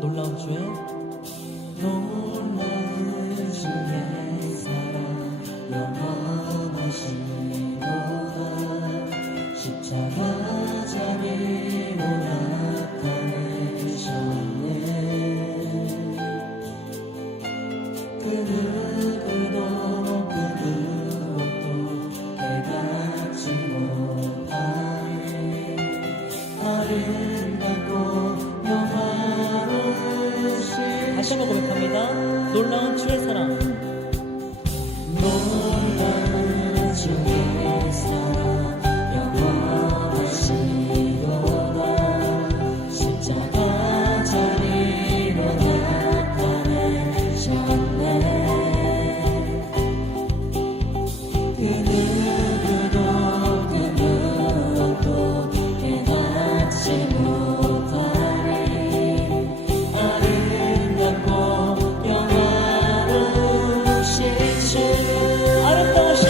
놀라운 주의 사랑 영원하시도다. 십자가 자리로 나타내셨네. 그 누구도 해받지 못하네. 아름답고 영화로우신 다시 한번 고백합니다. 놀라운 주의 사랑 놀라운 주의 사랑 영원하시도다. 십자가 자리로 나타내셨네. 그 누구도 해받지 못하리. 아름답고 영화로우신 주 아름다우신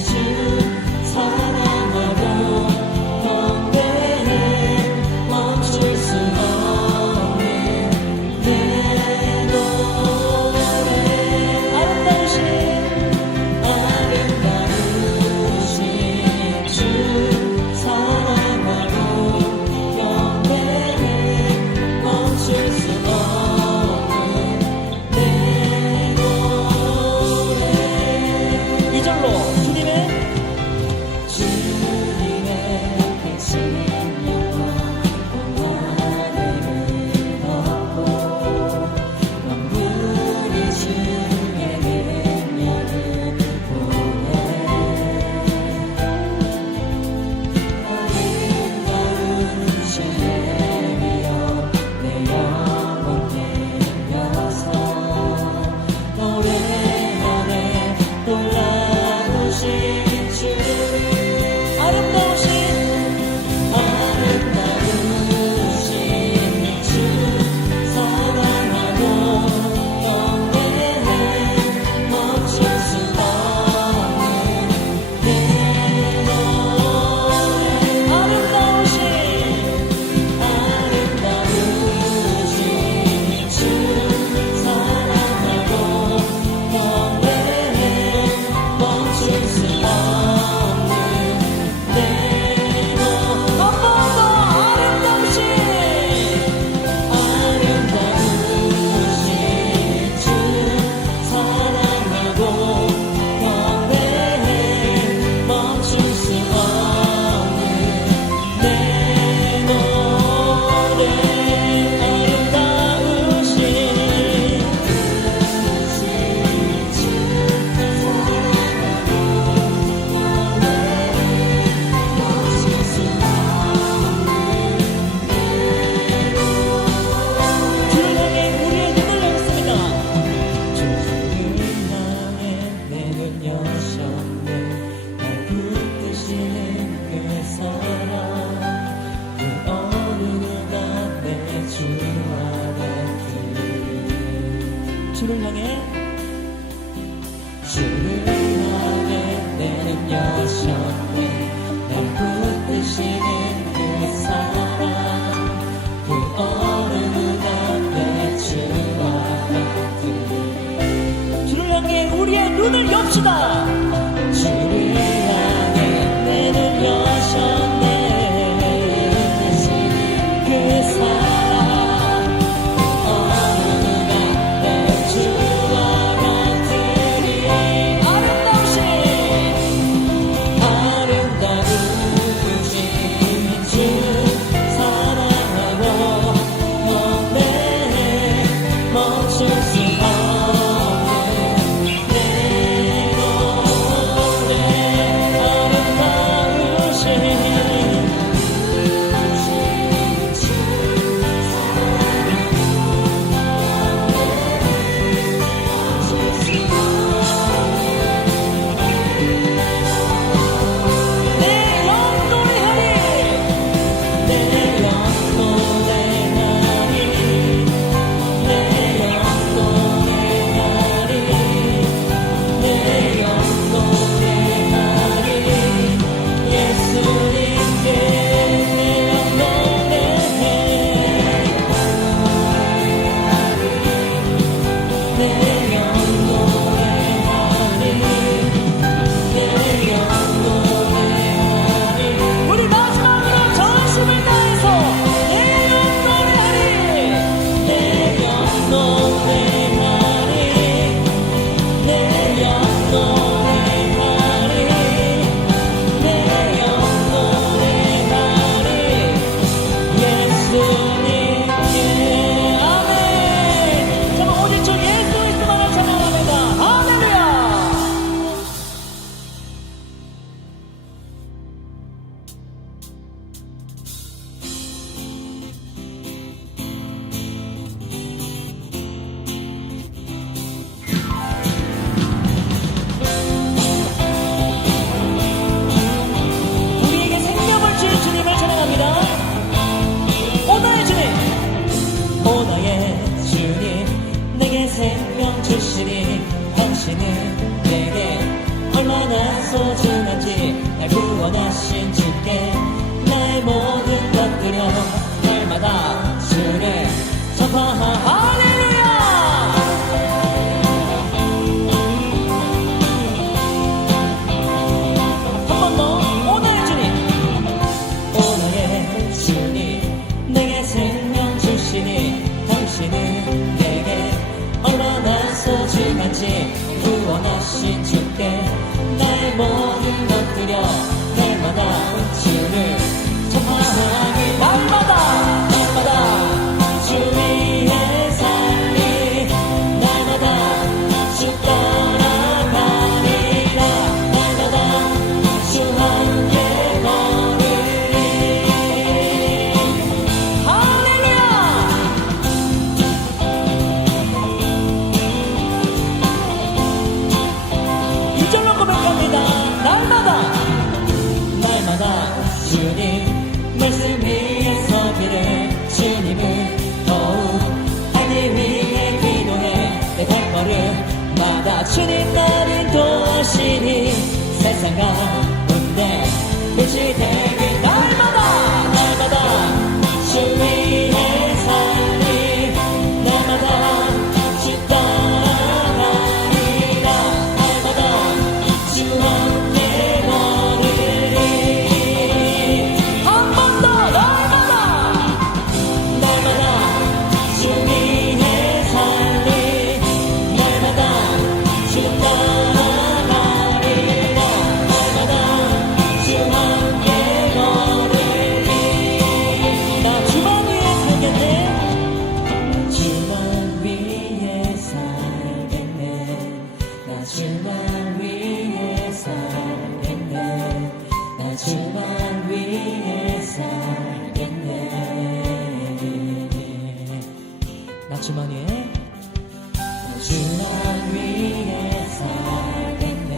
주 사랑하고 경배해. 멈출 수 없는 내 노래. 아름다우신 주 사랑하고 경배해. 멈출 수 없는 내 노래. 이절로 주님의 백신 영광 온갖을 얻고 만물이 주의 능력을 보내. 아름다운 주님이여 내 영혼 내려서 노래하네. 놀라우신 주 아름다우신 주 사랑하고 경배해. 멈출 수 없는 내 노래. 아름다우신 주 사랑하고 경배해. 멈출 수 없는 내 노래. 아름다우신 주 사랑하고 경배해. 멈출 수 없는 내 노래. 아름다우신 주 주를 향해 우리의 눈을 열었습니다. 주를 향해 내 눈 여셨네. 날 붙드시는 그의 사랑 그 어느 누가 내 주와 같으리. 주를 향해 주를 향해 내 눈 여셨네. 날 붙드시는 그의 사랑 그 어느 누가 내 주와 같으리. 주를 향해 우리의 눈을 엽시다. 주를 향해 내 눈 여셨네. 그 사랑 어느 누가 내 주와 같으리. 아름다우신 주 사랑하고 경배해. 멈출 수 없는 내 노래. 할렐루야. 한 번 더. 오나의 주님, 오나의 주님 내게 생명 주시니 당신은 내게 얼마나 소중한지 구원하신 주께 나의 모든 것 드려 날마다 주를 전파하기 날마다 주 위에 살리 날마다 주 따라가리라 날마다 주 함께 걸으리 할렐루야. 이절로 고백합니다. 날마다 주님 말씀 위에 서기를 주님을 더욱 알기 위해 기도해 내 발걸음마다 주님 나를 도우시니 세상 가운데 빛이 되길 날마다 주 위에 살리 날마다 주 따라가리라 날마다 주 함께 걸으리 한 번 더. 날마다 주 위에 살리 날마다 주 따라가리라 날마다 주 함께 걸으리 나 주만 위에 살겠네. 주만 위에 살겠네 나 주만 위에 살겠네 나 주만 위에 살겠네 나 주만 위에 주만 위에 살겠네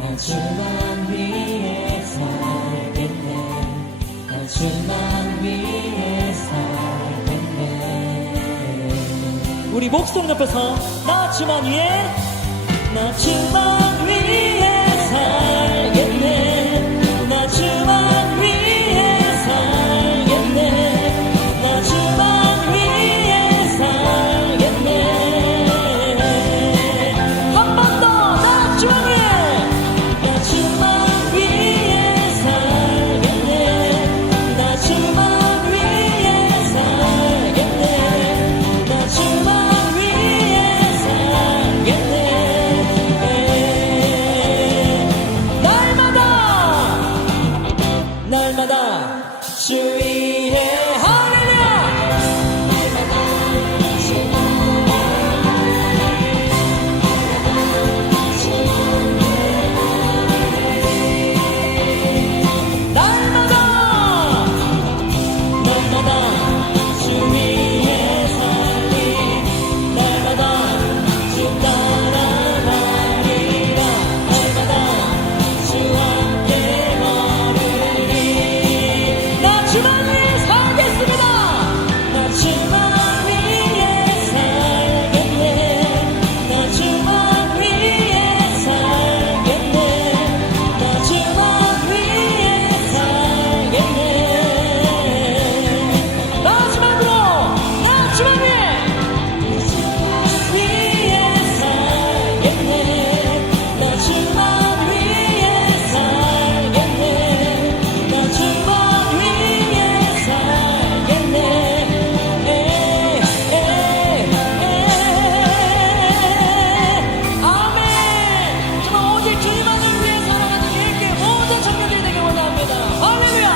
나 주만 위에 살겠네 나 주만 위에 살겠네 우리 목소리 옆에서 나 주만 위에 나 주만 위에 살겠네 나 주만 위에 살겠네 나 주만 위에 살겠네 한 번 더. 나 주만 위에 나 주만 위에 살겠네 나 주만 위에 살겠네 나 주만 위에 살겠네 날마다 주 위에 할렐루야. 날마다 주 위에 살리 날마다 주 따라가리라 날마다 주 함께 걸으리 나 주만 위에 살겠습니다. 나 주만 위에 살겠네 나 주만 위에 살겠네 나 주만 위에 살겠네 마지막으로 나 주만 위에 위에 살겠네 나 주만 위에 살겠네 나 주만 위에 살겠네 아멘. 정말 오직 주님만을 위해 살아가는 일개 모든 청년들이 되길 원합니다. 할렐루야.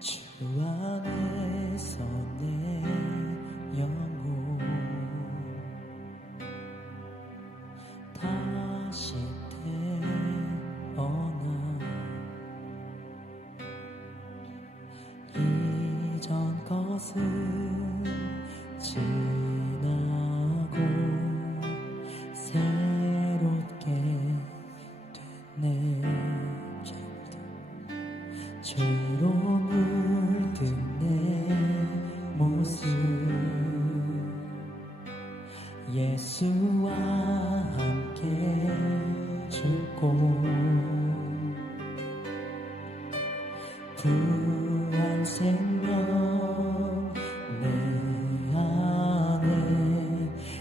주 안에서 내 영혼 다시 태어나 이전 것은 지나고 예수와 함께 죽고 부활 생명 내 안에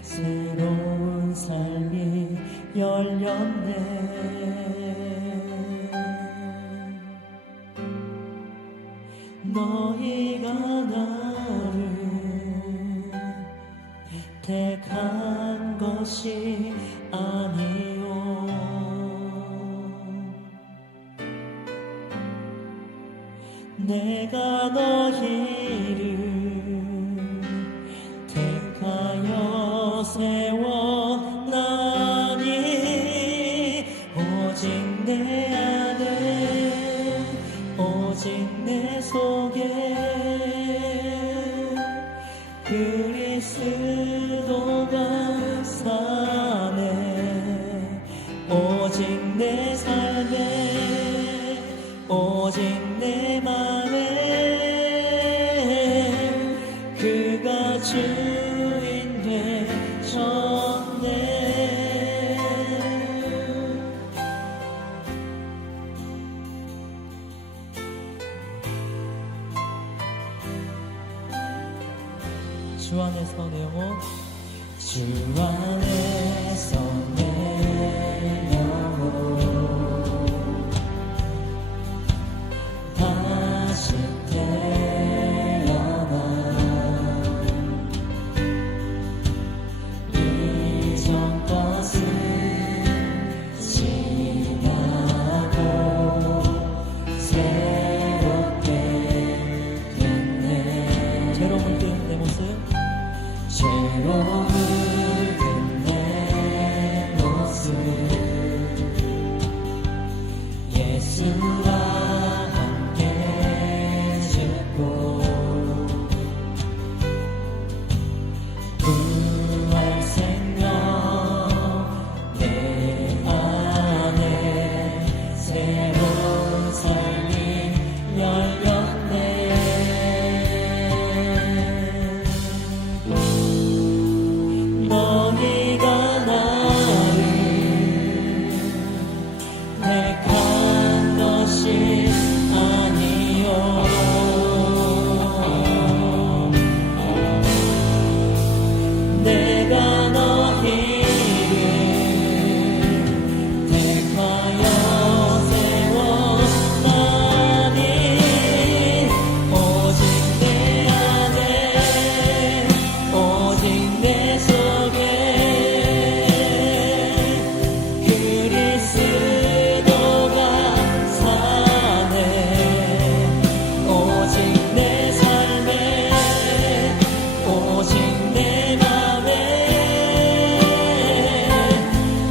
새로운 삶이 열렸네. 너희가 나를 택한 것이 아니요 내가 너희를 택하여 세웠나니 오직 내 안에 오직 내 속에 그리스도가 사네. 오직 내 삶에 오직 내 맘에 그가 주인 되셨네. 주 안에서 내 영혼 주 안에서 내 영혼 다시 태어나 이전 것은 지나고 새롭게 됐네. 새로운 내 모습 새로운 내 모습 예수와 함께 죽고 부활 생명 내 안에 새로운 삶이 열렸네. 너희가 나를 택한 것이 아니요 내가 너희를 택하여 세웠나니 오직 내 안에 오직 내 속에 그리스도가 사네. 오직 내 삶에 오직 내 맘에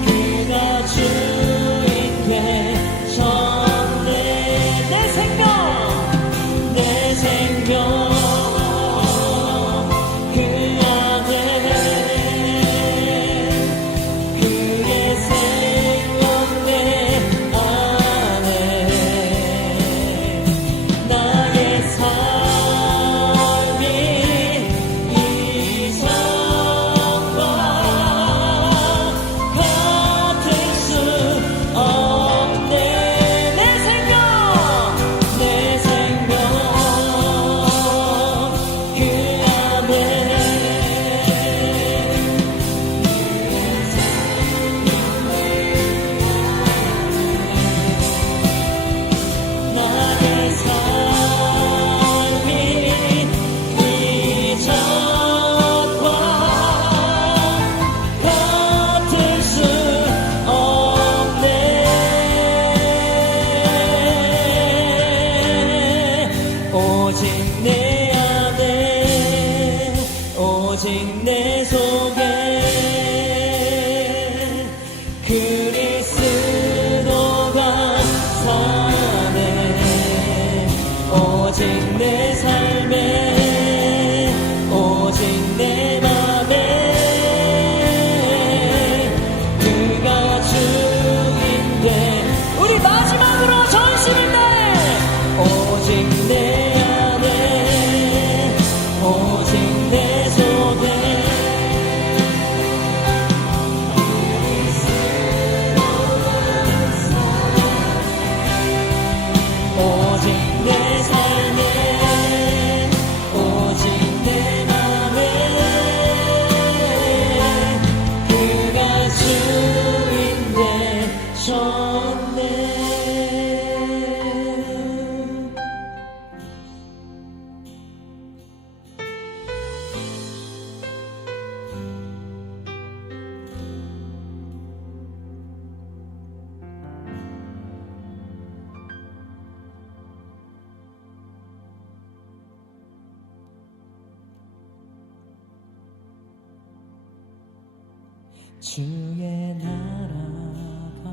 그가 주인 되셨네. 내 생명 그 안에 그의 생명 내 안에 나의 삶이 이전과 같을 수 없네. 내 생명 그 오직 내 속에 그리스도가 사네. 오직 내 삶에 오직 내 맘에 그가 주인데 우리 마지막으로 전심을 다해 오직 내 안에 오직 내 주의 나라가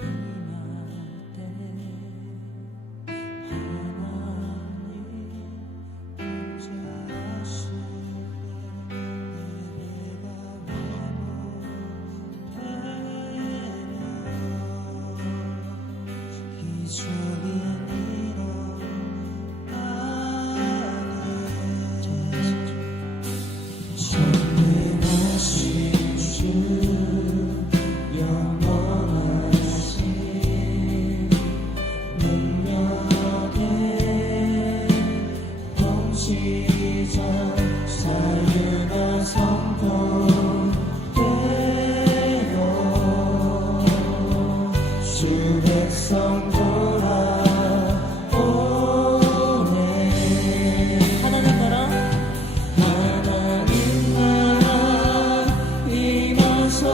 임할 때 하나님 임재하시네. 예배가 머무르며 기적이 전능하신 주 영원하신 능력의 통치자 자유가 선포되어 주 백성 돌아오네. 하나님 나라 임하소서.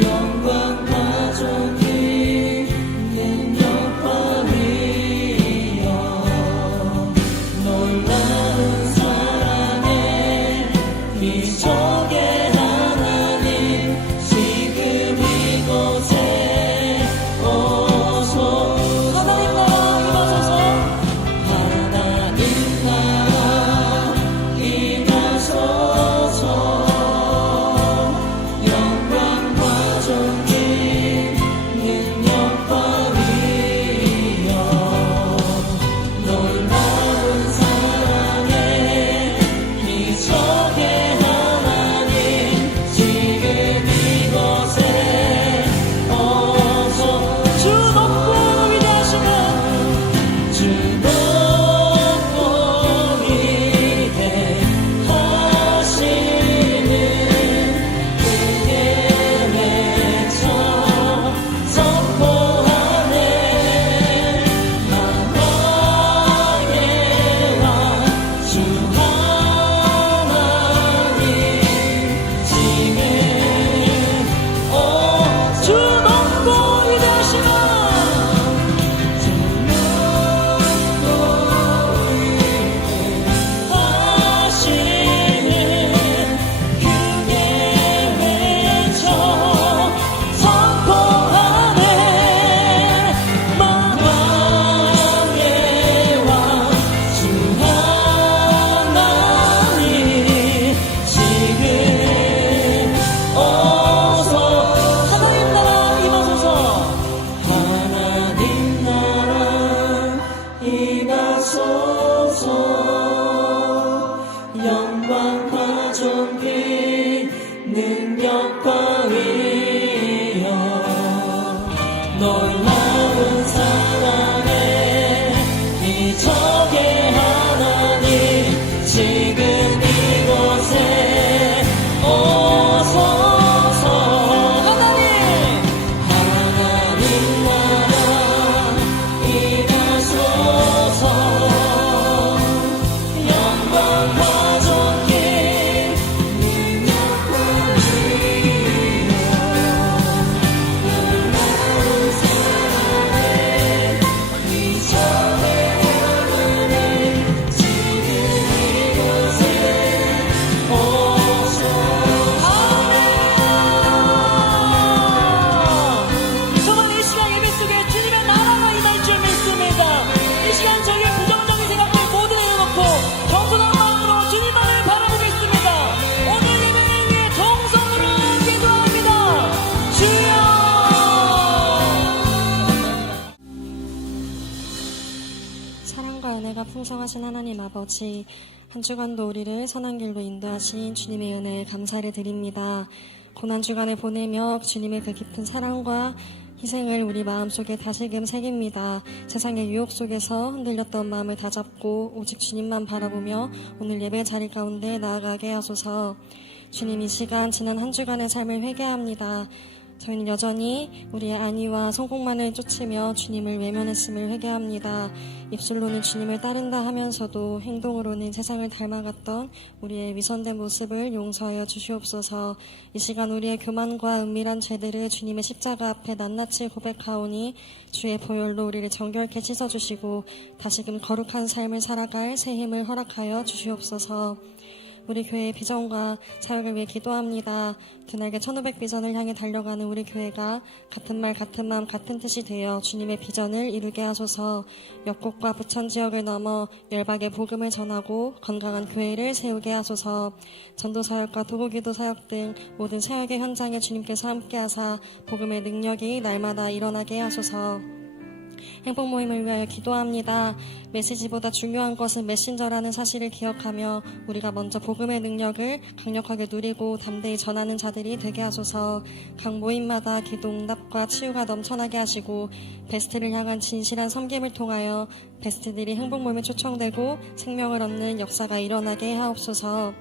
영광과 존귀 능력과 위엄 놀라운 사랑의 기적의 하나님 지금 이곳에 오소. 하나님 나라 임하소서. 하나님 나라 임하소서. 영광과 존귀 능력과 위엄 놀라운 사랑의 기적의 하나님 지금 이곳에 오소. 주 높고 위대하시는 주 높고 위대하시는 그게 외쳐 선포하네. 만왕의 왕 주 하나님 지금 주 높고 위대하시는 주 높고 위대하시는 그게 외쳐 선포하네. 만왕의 왕 주 하나님 지금 오소. 하나님 나라 임하소서. 하나님 나라 임하소서. 영광과 존귀 능력과 위엄 놀라운 사랑의 기적의 하나님 지금 이곳에 오소서. 하나님 나라 임하소서. 영광과 존귀 능력과 위엄 놀라운 사랑의 기적의 하나님 지금 이곳에 오소. 정말 이 시간 예배 속에 주님의 나라가 임할 줄 믿습니다. 이 시간 저희의 부정적인 생각들 모두 내려놓고 겸손한 마음으로 주님만을 바라보겠습니다. 오늘 예배를 위해 정성으로 기도합니다. 주여. 사랑과 은혜가 풍성하신 하나님 아버지, 한 주간도 우리를 선한 길로 인도하신 주님의 은혜에 감사를 드립니다. 고난주간을 보내며 주님의 그 깊은 사랑과 희생을 우리 마음속에 다시금 새깁니다. 세상의 유혹 속에서 흔들렸던 마음을 다잡고 오직 주님만 바라보며 오늘 예배 자리 가운데 나아가게 하소서. 주님, 이 시간 지난 한 주간의 삶을 회개합니다. 저희는 여전히 우리의 안위와 성공만을 쫓으며 주님을 외면했음을 회개합니다. 입술로는 주님을 따른다 하면서도 행동으로는 세상을 닮아갔던 우리의 위선된 모습을 용서하여 주시옵소서. 이 시간 우리의 교만과 은밀한 죄들을 주님의 십자가 앞에 낱낱이 고백하오니 주의 보혈로 우리를 정결케 씻어주시고 다시금 거룩한 삶을 살아갈 새 힘을 허락하여 주시옵소서. 우리 교회의 비전과 사역을 위해 기도합니다. 그날개 1500 비전을 향해 달려가는 우리 교회가 같은 말 같은 마음 같은 뜻이 되어 주님의 비전을 이루게 하소서. 역곡과 부천 지역을 넘어 열박의 복음을 전하고 건강한 교회를 세우게 하소서. 전도 사역과 도구기도 사역 등 모든 사역의 현장에 주님께서 함께하사 복음의 능력이 날마다 일어나게 하소서. 행복 모임을 위하여 기도합니다. 메시지보다 중요한 것은 메신저라는 사실을 기억하며 우리가 먼저 복음의 능력을 강력하게 누리고 담대히 전하는 자들이 되게 하소서. 각 모임마다 기도 응답과 치유가 넘쳐나게 하시고 베스트를 향한 진실한 섬김을 통하여 베스트들이 행복 모임에 초청되고 생명을 얻는 역사가 일어나게 하옵소서.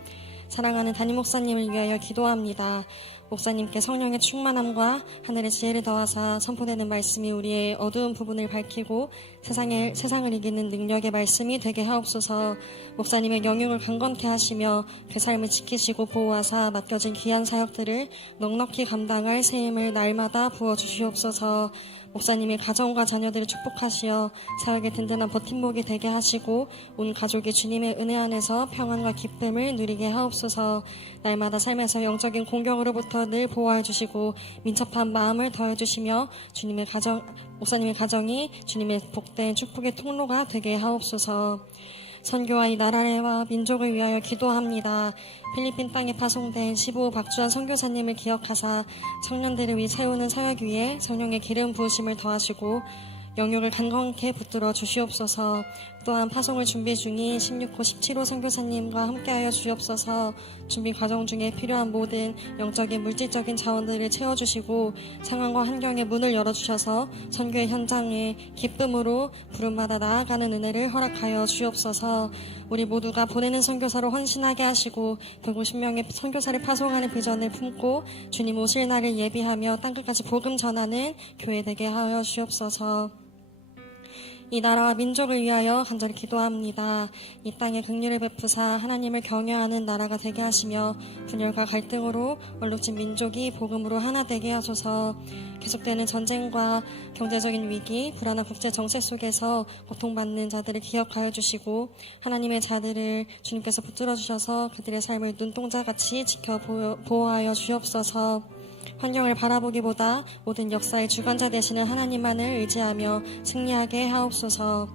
사랑하는 담임 목사님을 위하여 기도합니다. 목사님께 성령의 충만함과 하늘의 지혜를 더하사 선포되는 말씀이 우리의 어두운 부분을 밝히고 세상을 이기는 능력의 말씀이 되게 하옵소서. 목사님의 영역을 강건케 하시며 그 삶을 지키시고 보호하사 맡겨진 귀한 사역들을 넉넉히 감당할 새 힘을 날마다 부어주시옵소서. 목사님의 가정과 자녀들을 축복하시어 사역의 든든한 버팀목이 되게 하시고 온 가족이 주님의 은혜 안에서 평안과 기쁨을 누리게 하옵소서. 날마다 삶에서 영적인 공격으로부터 늘 보호해 주시고 민첩한 마음을 더해 주시며 목사님의 가정이 주님의 복된 축복의 통로가 되게 하옵소서. 선교와 이 나라와 민족을 위하여 기도합니다. 필리핀 땅에 파송된 15 박주환 선교사님을 기억하사 청년들을 위해 세우는 사역 위에 성령의 기름 부으심을 더하시고 영역을 강건케 붙들어 주시옵소서. 또한 파송을 준비 중인 16호, 17호 선교사님과 함께하여 주시옵소서. 준비 과정 중에 필요한 모든 영적인 물질적인 자원들을 채워주시고 상황과 환경에 문을 열어주셔서 선교의 현장에 기쁨으로 부름마다 나아가는 은혜를 허락하여 주옵소서. 우리 모두가 보내는 선교사로 헌신하게 하시고 150명의 선교사를 파송하는 비전을 품고 주님 오실 날을 예비하며 땅끝까지 복음 전하는 교회 되게 하여 주옵소서. 이 나라와 민족을 위하여 간절히 기도합니다. 이 땅에 긍휼을 베푸사 하나님을 경외하는 나라가 되게 하시며 분열과 갈등으로 얼룩진 민족이 복음으로 하나 되게 하소서. 계속되는 전쟁과 경제적인 위기, 불안한 국제 정세 속에서 고통받는 자들을 기억하여 주시고 하나님의 자들을 주님께서 붙들어 주셔서 그들의 삶을 눈동자같이 지켜 보호하여 주옵소서. 환경을 바라보기보다 모든 역사의 주관자 되시는 하나님만을 의지하며 승리하게 하옵소서.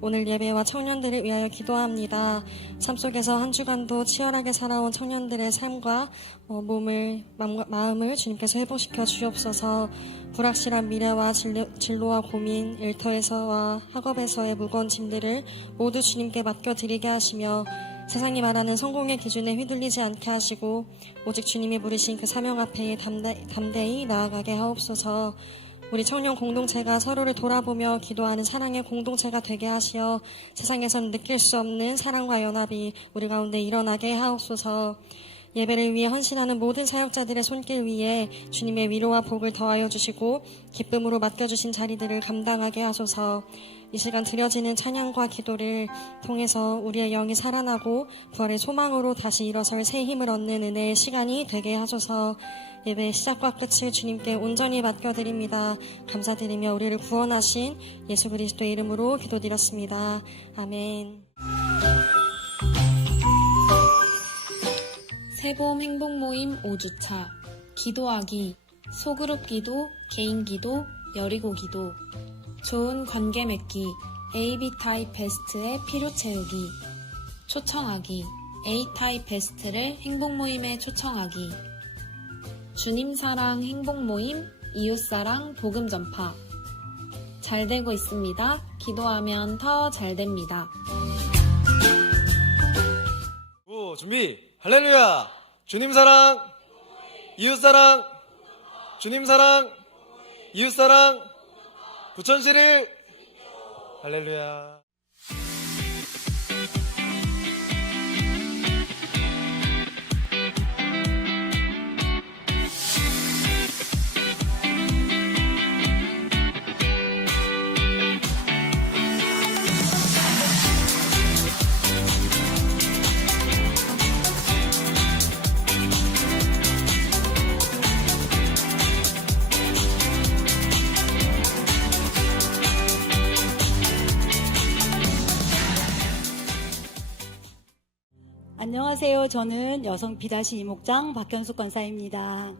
오늘 예배와 청년들을 위하여 기도합니다. 삶 속에서 한 주간도 치열하게 살아온 청년들의 삶과 마음을 주님께서 회복시켜 주옵소서. 불확실한 미래와 진로와 고민, 일터에서와 학업에서의 무거운 짐들을 모두 주님께 맡겨드리게 하시며 세상이 말하는 성공의 기준에 휘둘리지 않게 하시고 오직 주님이 부르신 그 사명 앞에 담대히 나아가게 하옵소서. 우리 청년 공동체가 서로를 돌아보며 기도하는 사랑의 공동체가 되게 하시어 세상에서는 느낄 수 없는 사랑과 연합이 우리 가운데 일어나게 하옵소서. 예배를 위해 헌신하는 모든 사역자들의 손길 위에 주님의 위로와 복을 더하여 주시고 기쁨으로 맡겨주신 자리들을 감당하게 하소서. 이 시간 드려지는 찬양과 기도를 통해서 우리의 영이 살아나고 부활의 소망으로 다시 일어설 새 힘을 얻는 은혜의 시간이 되게 하소서. 예배의 시작과 끝을 주님께 온전히 맡겨드립니다. 감사드리며 우리를 구원하신 예수 그리스도의 이름으로 기도드렸습니다. 아멘. 새봄 행복모임 5주차 기도하기 소그룹 기도, 개인 기도, 여리고 기도 좋은 관계 맺기 AB 타입 베스트의 필요 채우기 초청하기 A타입 베스트를 행복모임에 초청하기 주님사랑 행복모임 이웃사랑 복음 전파 잘 되고 있습니다. 기도하면 더 잘 됩니다. 오, 준비 할렐루야. 주님사랑 이웃사랑 주님사랑 이웃사랑 부천시를 할렐루야. 안녕하세요. 저는 여성 B-2 이목장 박현숙 권사입니다.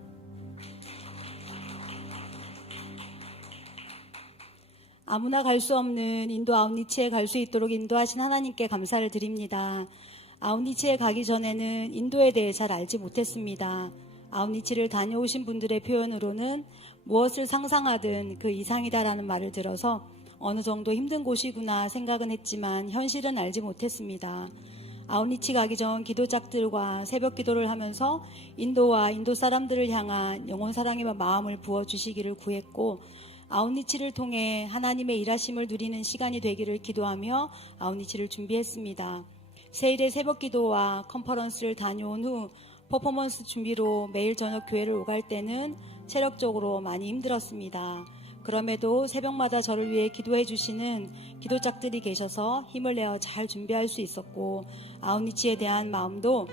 아무나 갈 수 없는 인도 아웃리치에 갈 수 있도록 인도하신 하나님께 감사를 드립니다. 아웃리치에 가기 전에는 인도에 대해 잘 알지 못했습니다. 아웃리치를 다녀오신 분들의 표현으로는 무엇을 상상하든 그 이상이다라는 말을 들어서 어느 정도 힘든 곳이구나 생각은 했지만 현실은 알지 못했습니다. 아웃리치 가기 전 기도짝들과 새벽 기도를 하면서 인도와 인도 사람들을 향한 영혼 사랑의 마음을 부어주시기를 구했고, 아웃리치를 통해 하나님의 일하심을 누리는 시간이 되기를 기도하며 아웃리치를 준비했습니다. 세일의 새벽 기도와 컨퍼런스를 다녀온 후 퍼포먼스 준비로 매일 저녁 교회를 오갈 때는 체력적으로 많이 힘들었습니다. 그럼에도 새벽마다 저를 위해 기도해 주시는 기도짝들이 계셔서 힘을 내어 잘 준비할 수 있었고, 아웃리치에 대한 마음도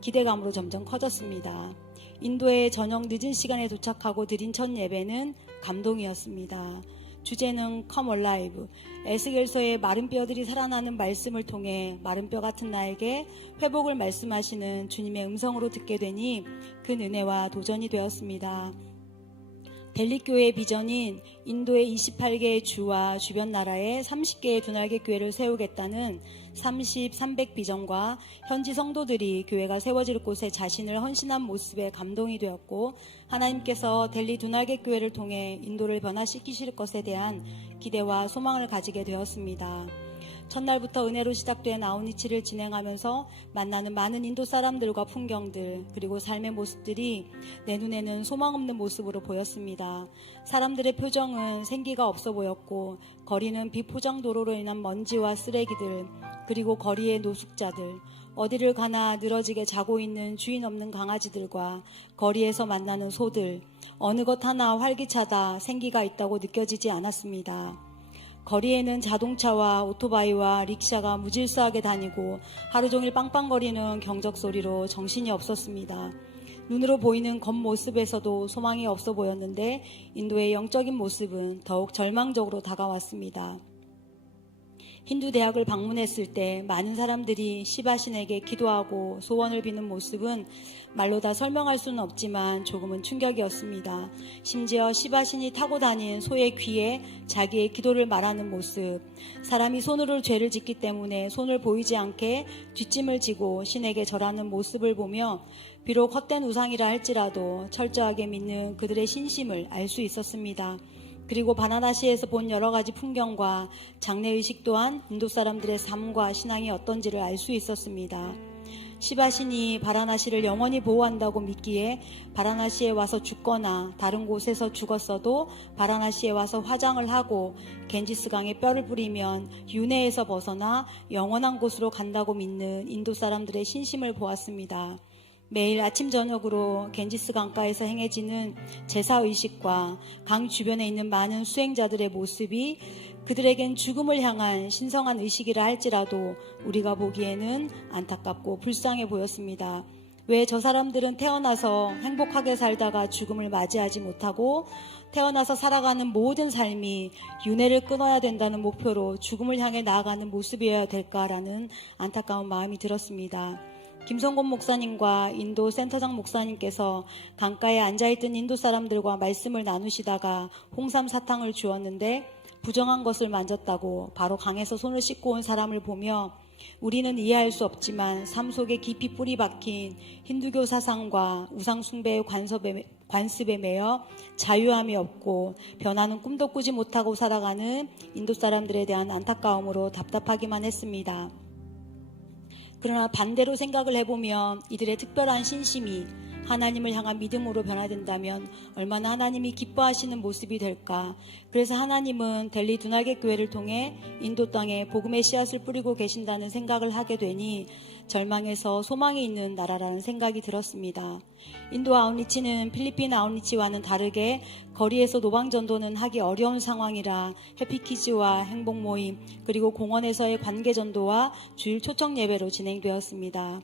기대감으로 점점 커졌습니다. 인도에 저녁 늦은 시간에 도착하고 드린 첫 예배는 감동이었습니다. 주제는 Come Alive, 에스겔서의 마른 뼈들이 살아나는 말씀을 통해 마른 뼈 같은 나에게 회복을 말씀하시는 주님의 음성으로 듣게 되니 큰 은혜와 도전이 되었습니다. 델리교회의 비전인 인도의 28개의 주와 주변 나라에 30개의 두날개 교회를 세우겠다는 30, 300 비전과 현지 성도들이 교회가 세워질 곳에 자신을 헌신한 모습에 감동이 되었고, 하나님께서 델리 두날개 교회를 통해 인도를 변화시키실 것에 대한 기대와 소망을 가지게 되었습니다. 첫날부터 은혜로 시작된 아웃리치를 진행하면서 만나는 많은 인도 사람들과 풍경들, 그리고 삶의 모습들이 내 눈에는 소망 없는 모습으로 보였습니다. 사람들의 표정은 생기가 없어 보였고, 거리는 비포장 도로로 인한 먼지와 쓰레기들, 그리고 거리의 노숙자들, 어디를 가나 늘어지게 자고 있는 주인 없는 강아지들과 거리에서 만나는 소들, 어느 것 하나 활기차다, 생기가 있다고 느껴지지 않았습니다. 거리에는 자동차와 오토바이와 릭샤가 무질서하게 다니고 하루 종일 빵빵거리는 경적 소리로 정신이 없었습니다. 눈으로 보이는 겉모습에서도 소망이 없어 보였는데 인도의 영적인 모습은 더욱 절망적으로 다가왔습니다. 힌두 대학을 방문했을 때 많은 사람들이 시바신에게 기도하고 소원을 비는 모습은 말로 다 설명할 수는 없지만 조금은 충격이었습니다. 심지어 시바신이 타고 다닌 소의 귀에 자기의 기도를 말하는 모습, 사람이 손으로 죄를 짓기 때문에 손을 보이지 않게 뒷짐을 지고 신에게 절하는 모습을 보며 비록 헛된 우상이라 할지라도 철저하게 믿는 그들의 신심을 알 수 있었습니다. 그리고 바나나시에서 본 여러 가지 풍경과 장례의식 또한 인도 사람들의 삶과 신앙이 어떤지를 알 수 있었습니다. 시바신이 바라나시를 영원히 보호한다고 믿기에 바라나시에 와서 죽거나 다른 곳에서 죽었어도 바라나시에 와서 화장을 하고 겐지스강에 뼈를 뿌리면 윤회에서 벗어나 영원한 곳으로 간다고 믿는 인도 사람들의 신심을 보았습니다. 매일 아침 저녁으로 겐지스 강가에서 행해지는 제사의식과 강 주변에 있는 많은 수행자들의 모습이 그들에겐 죽음을 향한 신성한 의식이라 할지라도 우리가 보기에는 안타깝고 불쌍해 보였습니다. 왜 저 사람들은 태어나서 행복하게 살다가 죽음을 맞이하지 못하고 태어나서 살아가는 모든 삶이 윤회를 끊어야 된다는 목표로 죽음을 향해 나아가는 모습이어야 될까라는 안타까운 마음이 들었습니다. 김성곤 목사님과 인도 센터장 목사님께서 강가에 앉아있던 인도 사람들과 말씀을 나누시다가 홍삼 사탕을 주었는데 부정한 것을 만졌다고 바로 강에서 손을 씻고 온 사람을 보며 우리는 이해할 수 없지만 삶 속에 깊이 뿌리 박힌 힌두교 사상과 우상숭배의 관습에 매여 자유함이 없고 변화는 꿈도 꾸지 못하고 살아가는 인도 사람들에 대한 안타까움으로 답답하기만 했습니다. 그러나 반대로 생각을 해보면 이들의 특별한 신심이 하나님을 향한 믿음으로 변화된다면 얼마나 하나님이 기뻐하시는 모습이 될까. 그래서 하나님은 델리 두날개 교회를 통해 인도 땅에 복음의 씨앗을 뿌리고 계신다는 생각을 하게 되니 절망에서 소망이 있는 나라라는 생각이 들었습니다. 인도 아웃리치는 필리핀 아웃리치와는 다르게 거리에서 노방전도는 하기 어려운 상황이라 해피키즈와 행복모임 그리고 공원에서의 관계전도와 주일 초청 예배로 진행되었습니다.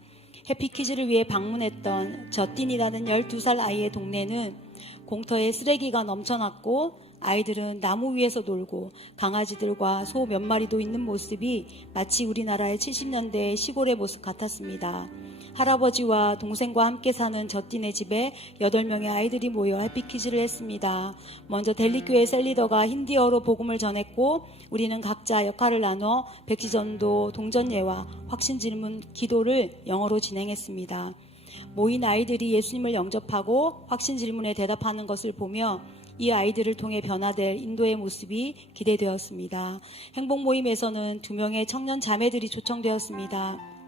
해피키즈를 위해 방문했던 저틴이라는 12살 아이의 동네는 공터에 쓰레기가 넘쳐났고 아이들은 나무 위에서 놀고 강아지들과 소 몇 마리도 있는 모습이 마치 우리나라의 70년대 시골의 모습 같았습니다. 할아버지와 동생과 함께 사는 젖띠네 집에 8명의 아이들이 모여 해피퀴즈를 했습니다. 먼저 델리교회 셀리더가 힌디어로 복음을 전했고 우리는 각자 역할을 나눠 백지전도, 동전예와 확신질문, 기도를 영어로 진행했습니다. 모인 아이들이 예수님을 영접하고 확신질문에 대답하는 것을 보며 이 아이들을 통해 변화될 인도의 모습이 기대되었습니다. 행복 모임에서는 2명의 청년 자매들이 초청되었습니다.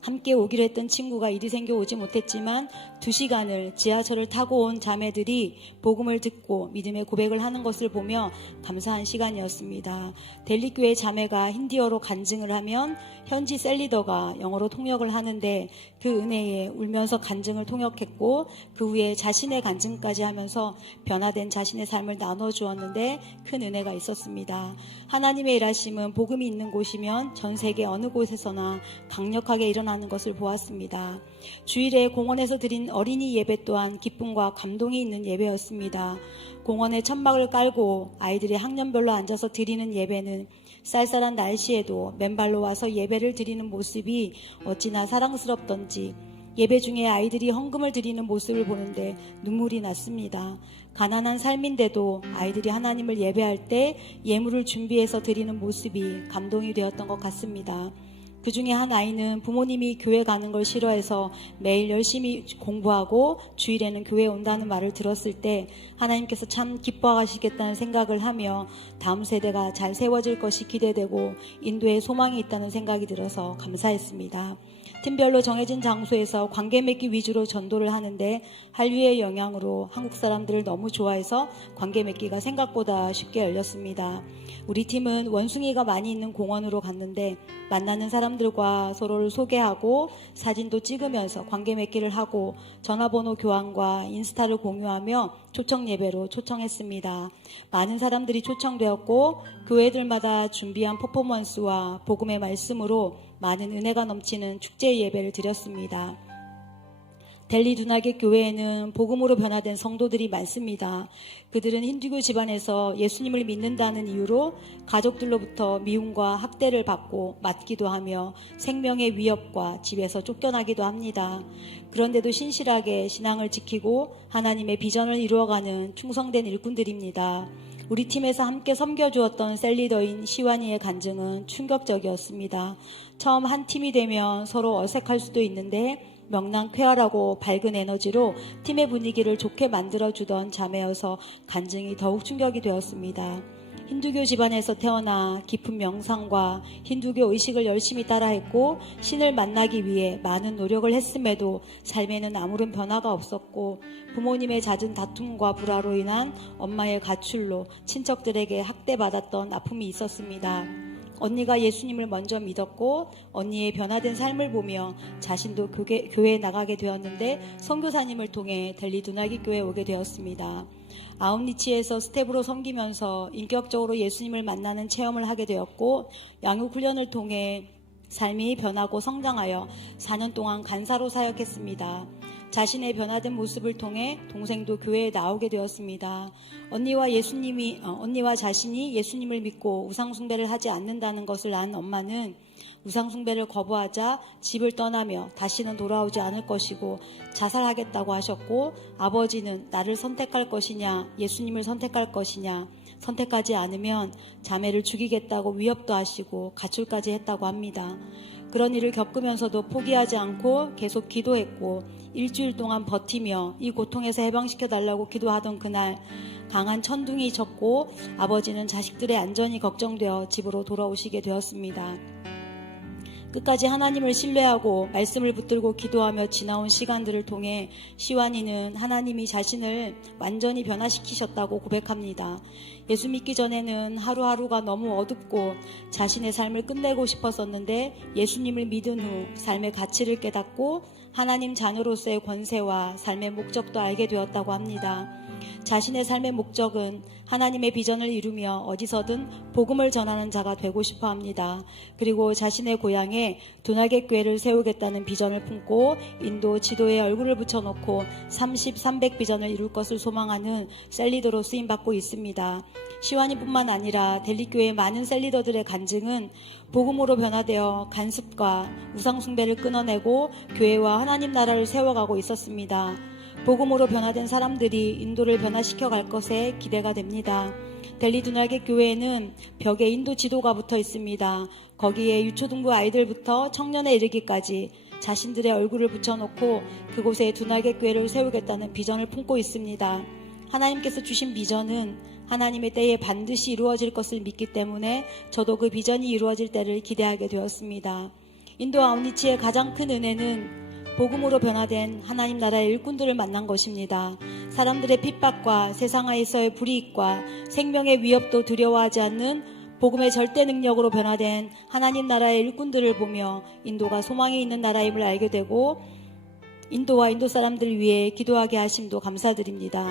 함께 오기로 했던 친구가 일이 생겨 오지 못했지만 2시간을 지하철을 타고 온 자매들이 복음을 듣고 믿음의 고백을 하는 것을 보며 감사한 시간이었습니다. 델리교회 자매가 힌디어로 간증을 하면 현지 셀리더가 영어로 통역을 하는데 그 은혜에 울면서 간증을 통역했고 그 후에 자신의 간증까지 하면서 변화된 자신의 삶을 나눠주었는데 큰 은혜가 있었습니다. 하나님의 일하심은 복음이 있는 곳이면 전 세계 어느 곳에서나 강력하게 일어나는 것을 보았습니다. 주일에 공원에서 드린 어린이 예배 또한 기쁨과 감동이 있는 예배였습니다. 공원에 천막을 깔고 아이들이 학년별로 앉아서 드리는 예배는 쌀쌀한 날씨에도 맨발로 와서 예배를 드리는 모습이 어찌나 사랑스럽던지 예배 중에 아이들이 헌금을 드리는 모습을 보는데 눈물이 났습니다. 가난한 삶인데도 아이들이 하나님을 예배할 때 예물을 준비해서 드리는 모습이 감동이 되었던 것 같습니다. 그 중에 한 아이는 부모님이 교회 가는 걸 싫어해서 매일 열심히 공부하고 주일에는 교회에 온다는 말을 들었을 때 하나님께서 참 기뻐하시겠다는 생각을 하며 다음 세대가 잘 세워질 것이 기대되고 인도에 소망이 있다는 생각이 들어서 감사했습니다. 팀별로 정해진 장소에서 관계 맺기 위주로 전도를 하는데 한류의 영향으로 한국 사람들을 너무 좋아해서 관계 맺기가 생각보다 쉽게 열렸습니다. 우리 팀은 원숭이가 많이 있는 공원으로 갔는데 만나는 사람들과 서로를 소개하고 사진도 찍으면서 관계 맺기를 하고 전화번호 교환과 인스타를 공유하며 초청 예배로 초청했습니다. 많은 사람들이 초청되었고 교회들마다 준비한 퍼포먼스와 복음의 말씀으로 많은 은혜가 넘치는 축제 예배를 드렸습니다. 델리 두나게 교회에는 복음으로 변화된 성도들이 많습니다. 그들은 힌두교 집안에서 예수님을 믿는다는 이유로 가족들로부터 미움과 학대를 받고 맞기도 하며 생명의 위협과 집에서 쫓겨나기도 합니다. 그런데도 신실하게 신앙을 지키고 하나님의 비전을 이루어가는 충성된 일꾼들입니다. 우리 팀에서 함께 섬겨주었던 셀리더인 시완이의 간증은 충격적이었습니다. 처음 한 팀이 되면 서로 어색할 수도 있는데 명랑쾌활하고 밝은 에너지로 팀의 분위기를 좋게 만들어주던 자매여서 간증이 더욱 충격이 되었습니다. 힌두교 집안에서 태어나 깊은 명상과 힌두교 의식을 열심히 따라했고 신을 만나기 위해 많은 노력을 했음에도 삶에는 아무런 변화가 없었고 부모님의 잦은 다툼과 불화로 인한 엄마의 가출로 친척들에게 학대받았던 아픔이 있었습니다. 언니가 예수님을 먼저 믿었고 언니의 변화된 삶을 보며 자신도 교회에 나가게 되었는데 선교사님을 통해 델리 두나기 교회에 오게 되었습니다. 아웃리치에서 스텝으로 섬기면서 인격적으로 예수님을 만나는 체험을 하게 되었고 양육훈련을 통해 삶이 변하고 성장하여 4년 동안 간사로 사역했습니다. 자신의 변화된 모습을 통해 동생도 교회에 나오게 되었습니다. 언니와 자신이 예수님을 믿고 우상숭배를 하지 않는다는 것을 안 엄마는 우상숭배를 거부하자 집을 떠나며 다시는 돌아오지 않을 것이고 자살하겠다고 하셨고 아버지는 나를 선택할 것이냐 예수님을 선택할 것이냐 선택하지 않으면 자매를 죽이겠다고 위협도 하시고 가출까지 했다고 합니다. 그런 일을 겪으면서도 포기하지 않고 계속 기도했고 일주일 동안 버티며 이 고통에서 해방시켜달라고 기도하던 그날 강한 천둥이 쳤고 아버지는 자식들의 안전이 걱정되어 집으로 돌아오시게 되었습니다. 끝까지 하나님을 신뢰하고 말씀을 붙들고 기도하며 지나온 시간들을 통해 시완이는 하나님이 자신을 완전히 변화시키셨다고 고백합니다. 예수 믿기 전에는 하루하루가 너무 어둡고 자신의 삶을 끝내고 싶었었는데 예수님을 믿은 후 삶의 가치를 깨닫고 하나님 자녀로서의 권세와 삶의 목적도 알게 되었다고 합니다. 자신의 삶의 목적은 하나님의 비전을 이루며 어디서든 복음을 전하는 자가 되고 싶어 합니다. 그리고 자신의 고향에 도나겟 교회를 세우겠다는 비전을 품고 인도 지도에 얼굴을 붙여놓고 30, 300 비전을 이룰 것을 소망하는 셀리더로 쓰임받고 있습니다. 시완이뿐만 아니라 델리교회의 많은 셀리더들의 간증은 복음으로 변화되어 간습과 우상숭배를 끊어내고 교회와 하나님 나라를 세워가고 있었습니다. 복음으로 변화된 사람들이 인도를 변화시켜 갈 것에 기대가 됩니다. 델리 도나겟 교회에는 벽에 인도 지도가 붙어 있습니다. 거기에 유초등부 아이들부터 청년에 이르기까지 자신들의 얼굴을 붙여놓고 그곳에 도나겟 교회를 세우겠다는 비전을 품고 있습니다. 하나님께서 주신 비전은 하나님의 때에 반드시 이루어질 것을 믿기 때문에 저도 그 비전이 이루어질 때를 기대하게 되었습니다. 인도 아웃리치의 가장 큰 은혜는 복음으로 변화된 하나님 나라의 일꾼들을 만난 것입니다. 사람들의 핍박과 세상에서의 불이익과 생명의 위협도 두려워하지 않는 복음의 절대 능력으로 변화된 하나님 나라의 일꾼들을 보며 인도가 소망이 있는 나라임을 알게 되고 인도와 인도 사람들을 위해 기도하게 하심도 감사드립니다.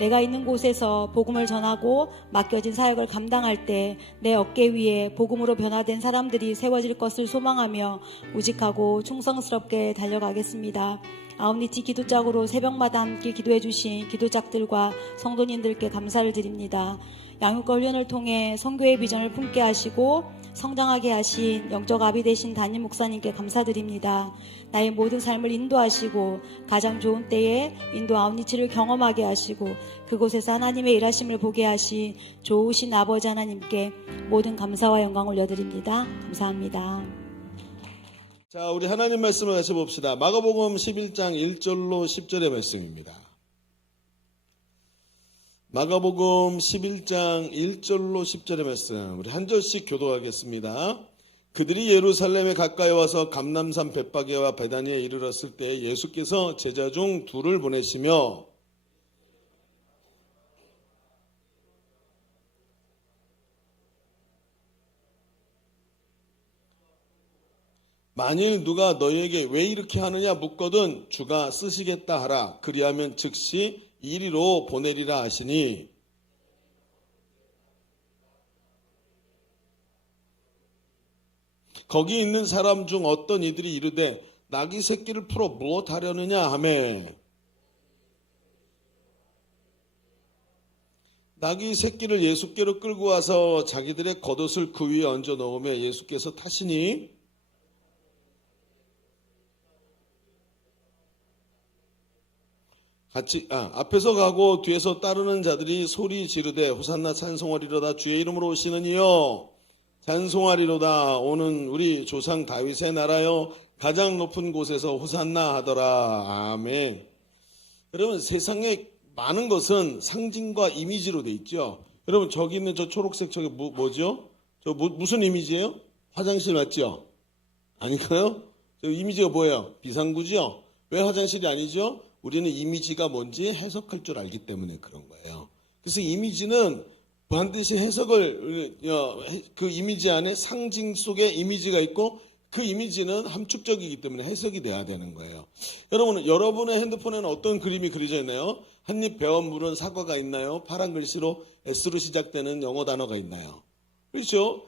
내가 있는 곳에서 복음을 전하고 맡겨진 사역을 감당할 때 내 어깨 위에 복음으로 변화된 사람들이 세워질 것을 소망하며 우직하고 충성스럽게 달려가겠습니다. 아웃리치 기도짝으로 새벽마다 함께 기도해 주신 기도짝들과 성도님들께 감사를 드립니다. 양육과 훈련을 통해 선교의 비전을 품게 하시고 성장하게 하신 영적 아비 되신 담임 목사님께 감사드립니다. 나의 모든 삶을 인도하시고 가장 좋은 때에 인도 아웃리치를 경험하게 하시고 그곳에서 하나님의 일하심을 보게 하신 좋으신 아버지 하나님께 모든 감사와 영광 올려드립니다. 감사합니다. 자, 우리 하나님 말씀을 같이 봅시다. 마가복음 11장 1절로 10절의 말씀입니다. 마가복음 11장 1절로 10절의 말씀, 우리 한 절씩 교도하겠습니다. 그들이 예루살렘에 가까이 와서 감람산 벳바게와 베다니에 이르렀을 때 예수께서 제자 중 둘을 보내시며 만일 누가 너희에게 왜 이렇게 하느냐 묻거든 주가 쓰시겠다 하라. 그리하면 즉시 이리로 보내리라 하시니 거기 있는 사람 중 어떤 이들이 이르되 나귀 새끼를 풀어 무엇 하려느냐 하매 나귀 새끼를 예수께로 끌고 와서 자기들의 겉옷을 그 위에 얹어 놓으며 예수께서 타시니 앞에서 가고 뒤에서 따르는 자들이 소리 지르되 호산나 찬송하리로다 주의 이름으로 오시는 이여 찬송하리로다 오는 우리 조상 다윗의 나라여 가장 높은 곳에서 호산나 하더라. 아멘. 여러분 세상에 많은 것은 상징과 이미지로 돼 있죠. 여러분 저기 있는 저 초록색 저게 뭐죠? 저 무슨 이미지예요? 화장실 맞죠? 아닌가요? 저 이미지가 뭐예요? 비상구죠? 왜 화장실이 아니죠? 우리는 이미지가 뭔지 해석할 줄 알기 때문에 그런 거예요. 그래서 이미지는 반드시 해석을 그 이미지 안에 상징 속에 이미지가 있고 그 이미지는 함축적이기 때문에 해석이 돼야 되는 거예요. 여러분의 핸드폰에는 어떤 그림이 그려져 있나요? 한입 베어 물은 사과가 있나요? 파란 글씨로 S로 시작되는 영어 단어가 있나요? 그렇죠?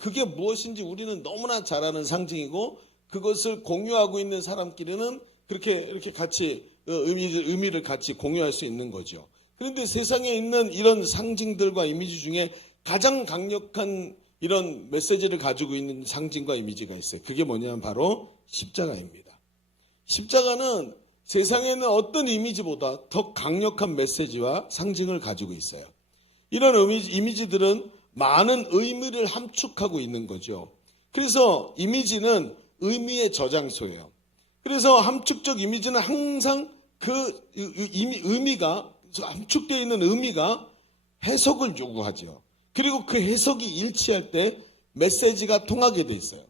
그게 무엇인지 우리는 너무나 잘 아는 상징이고 그것을 공유하고 있는 사람끼리는 이렇게 같이 의미를 같이 공유할 수 있는 거죠. 그런데 세상에 있는 이런 상징들과 이미지 중에 가장 강력한 이런 메시지를 가지고 있는 상징과 이미지가 있어요. 그게 뭐냐면 바로 십자가입니다. 십자가는 세상에 있는 어떤 이미지보다 더 강력한 메시지와 상징을 가지고 있어요. 이런 이미지들은 많은 의미를 함축하고 있는 거죠. 그래서 이미지는 의미의 저장소예요. 그래서 함축적 이미지는 항상 그 의미가 함축되어 있는 의미가 해석을 요구하죠. 그리고 그 해석이 일치할 때 메시지가 통하게 돼 있어요.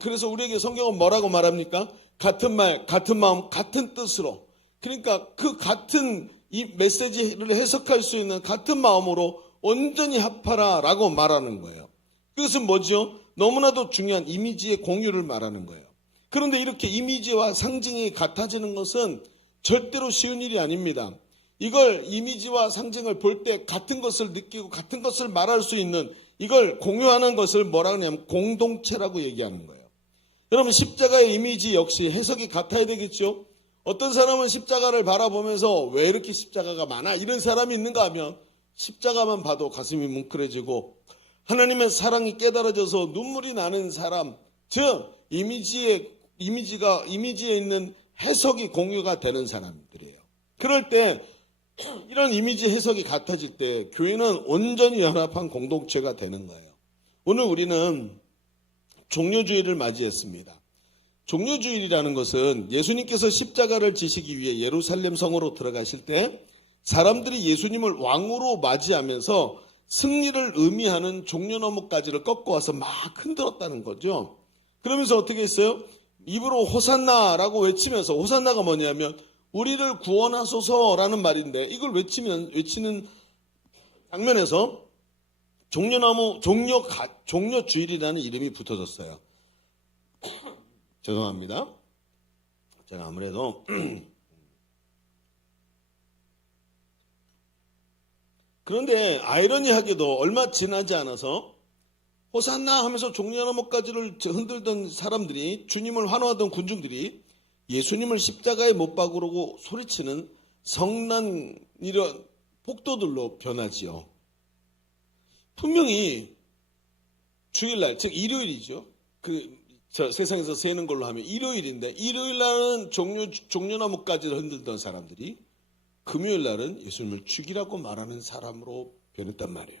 그래서 우리에게 성경은 뭐라고 말합니까? 같은 말, 같은 마음, 같은 뜻으로. 그러니까 그 같은 이 메시지를 해석할 수 있는 같은 마음으로 온전히 합하라라고 말하는 거예요. 그것은 뭐죠? 너무나도 중요한 이미지의 공유를 말하는 거예요. 그런데 이렇게 이미지와 상징이 같아지는 것은 절대로 쉬운 일이 아닙니다. 이걸 이미지와 상징을 볼 때 같은 것을 느끼고 같은 것을 말할 수 있는 이걸 공유하는 것을 뭐라 그러냐면 공동체라고 얘기하는 거예요. 여러분 십자가의 이미지 역시 해석이 같아야 되겠죠. 어떤 사람은 십자가를 바라보면서 왜 이렇게 십자가가 많아? 이런 사람이 있는가 하면 십자가만 봐도 가슴이 뭉클해지고 하나님의 사랑이 깨달아져서 눈물이 나는 사람, 즉 이미지에 있는 해석이 공유가 되는 사람들이에요. 그럴 때 이런 이미지 해석이 같아질 때 교회는 온전히 연합한 공동체가 되는 거예요. 오늘 우리는 종려주일을 맞이했습니다. 종려주일이라는 것은 예수님께서 십자가를 지시기 위해 예루살렘 성으로 들어가실 때 사람들이 예수님을 왕으로 맞이하면서 승리를 의미하는 종려나무가지를 꺾어와서 막 흔들었다는 거죠. 그러면서 어떻게 했어요? 입으로 호산나라고 외치면서, 호산나가 뭐냐면 우리를 구원하소서라는 말인데 이걸 외치는 장면에서 종려주일이라는 이름이 붙어졌어요. 죄송합니다. 제가 아무래도 그런데 아이러니하게도 얼마 지나지 않아서 호산나 하면서 종려나무가지를 흔들던 사람들이, 주님을 환호하던 군중들이 예수님을 십자가에 못 박으려고 소리치는 성난 이런 폭도들로 변하지요. 분명히 주일날, 즉 일요일이죠. 세상에서 세는 걸로 하면 일요일인데, 일요일날은 종려나무가지를 흔들던 사람들이 금요일날은 예수님을 죽이라고 말하는 사람으로 변했단 말이에요.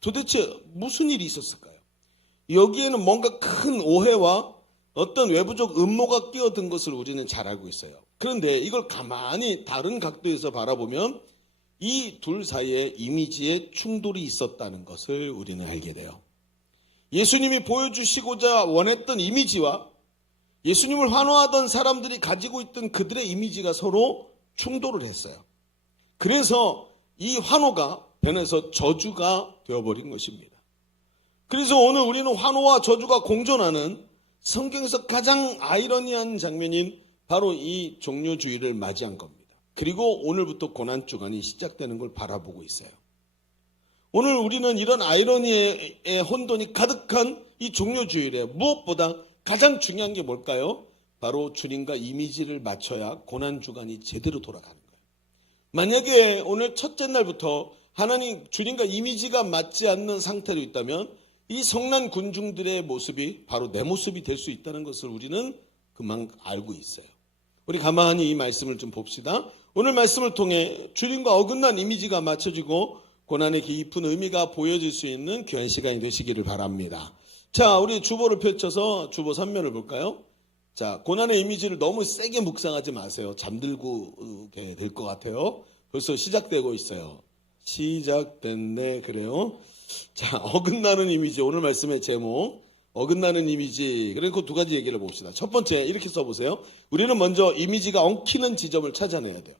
도대체 무슨 일이 있었을까요? 여기에는 뭔가 큰 오해와 어떤 외부적 음모가 끼어든 것을 우리는 잘 알고 있어요. 그런데 이걸 가만히 다른 각도에서 바라보면 이 둘 사이에 이미지의 충돌이 있었다는 것을 우리는 알게 돼요. 예수님이 보여주시고자 원했던 이미지와 예수님을 환호하던 사람들이 가지고 있던 그들의 이미지가 서로 충돌을 했어요. 그래서 이 환호가 변해서 저주가 되어버린 것입니다. 그래서 오늘 우리는 환호와 저주가 공존하는 성경에서 가장 아이러니한 장면인 바로 이 종려주일을 맞이한 겁니다. 그리고 오늘부터 고난주간이 시작되는 걸 바라보고 있어요. 오늘 우리는 이런 아이러니의 혼돈이 가득한 이 종려주일에 무엇보다 가장 중요한 게 뭘까요? 바로 주님과 이미지를 맞춰야 고난주간이 제대로 돌아가는 거예요. 만약에 오늘 첫째 날부터 하나님 주님과 이미지가 맞지 않는 상태로 있다면 이 성난 군중들의 모습이 바로 내 모습이 될 수 있다는 것을 우리는 그만 알고 있어요. 우리 가만히 이 말씀을 좀 봅시다. 오늘 말씀을 통해 주님과 어긋난 이미지가 맞춰지고 고난의 깊은 의미가 보여질 수 있는 귀한 시간이 되시기를 바랍니다. 자, 우리 주보를 펼쳐서 주보 3면을 볼까요? 자, 고난의 이미지를 너무 세게 묵상하지 마세요. 잠들게 될 것 같아요. 벌써 시작되고 있어요. 시작됐네. 그래요. 자, 어긋나는 이미지. 오늘 말씀의 제목. 어긋나는 이미지. 그리고 두 가지 얘기를 봅시다. 첫 번째, 이렇게 써보세요. 우리는 먼저 이미지가 엉키는 지점을 찾아내야 돼요.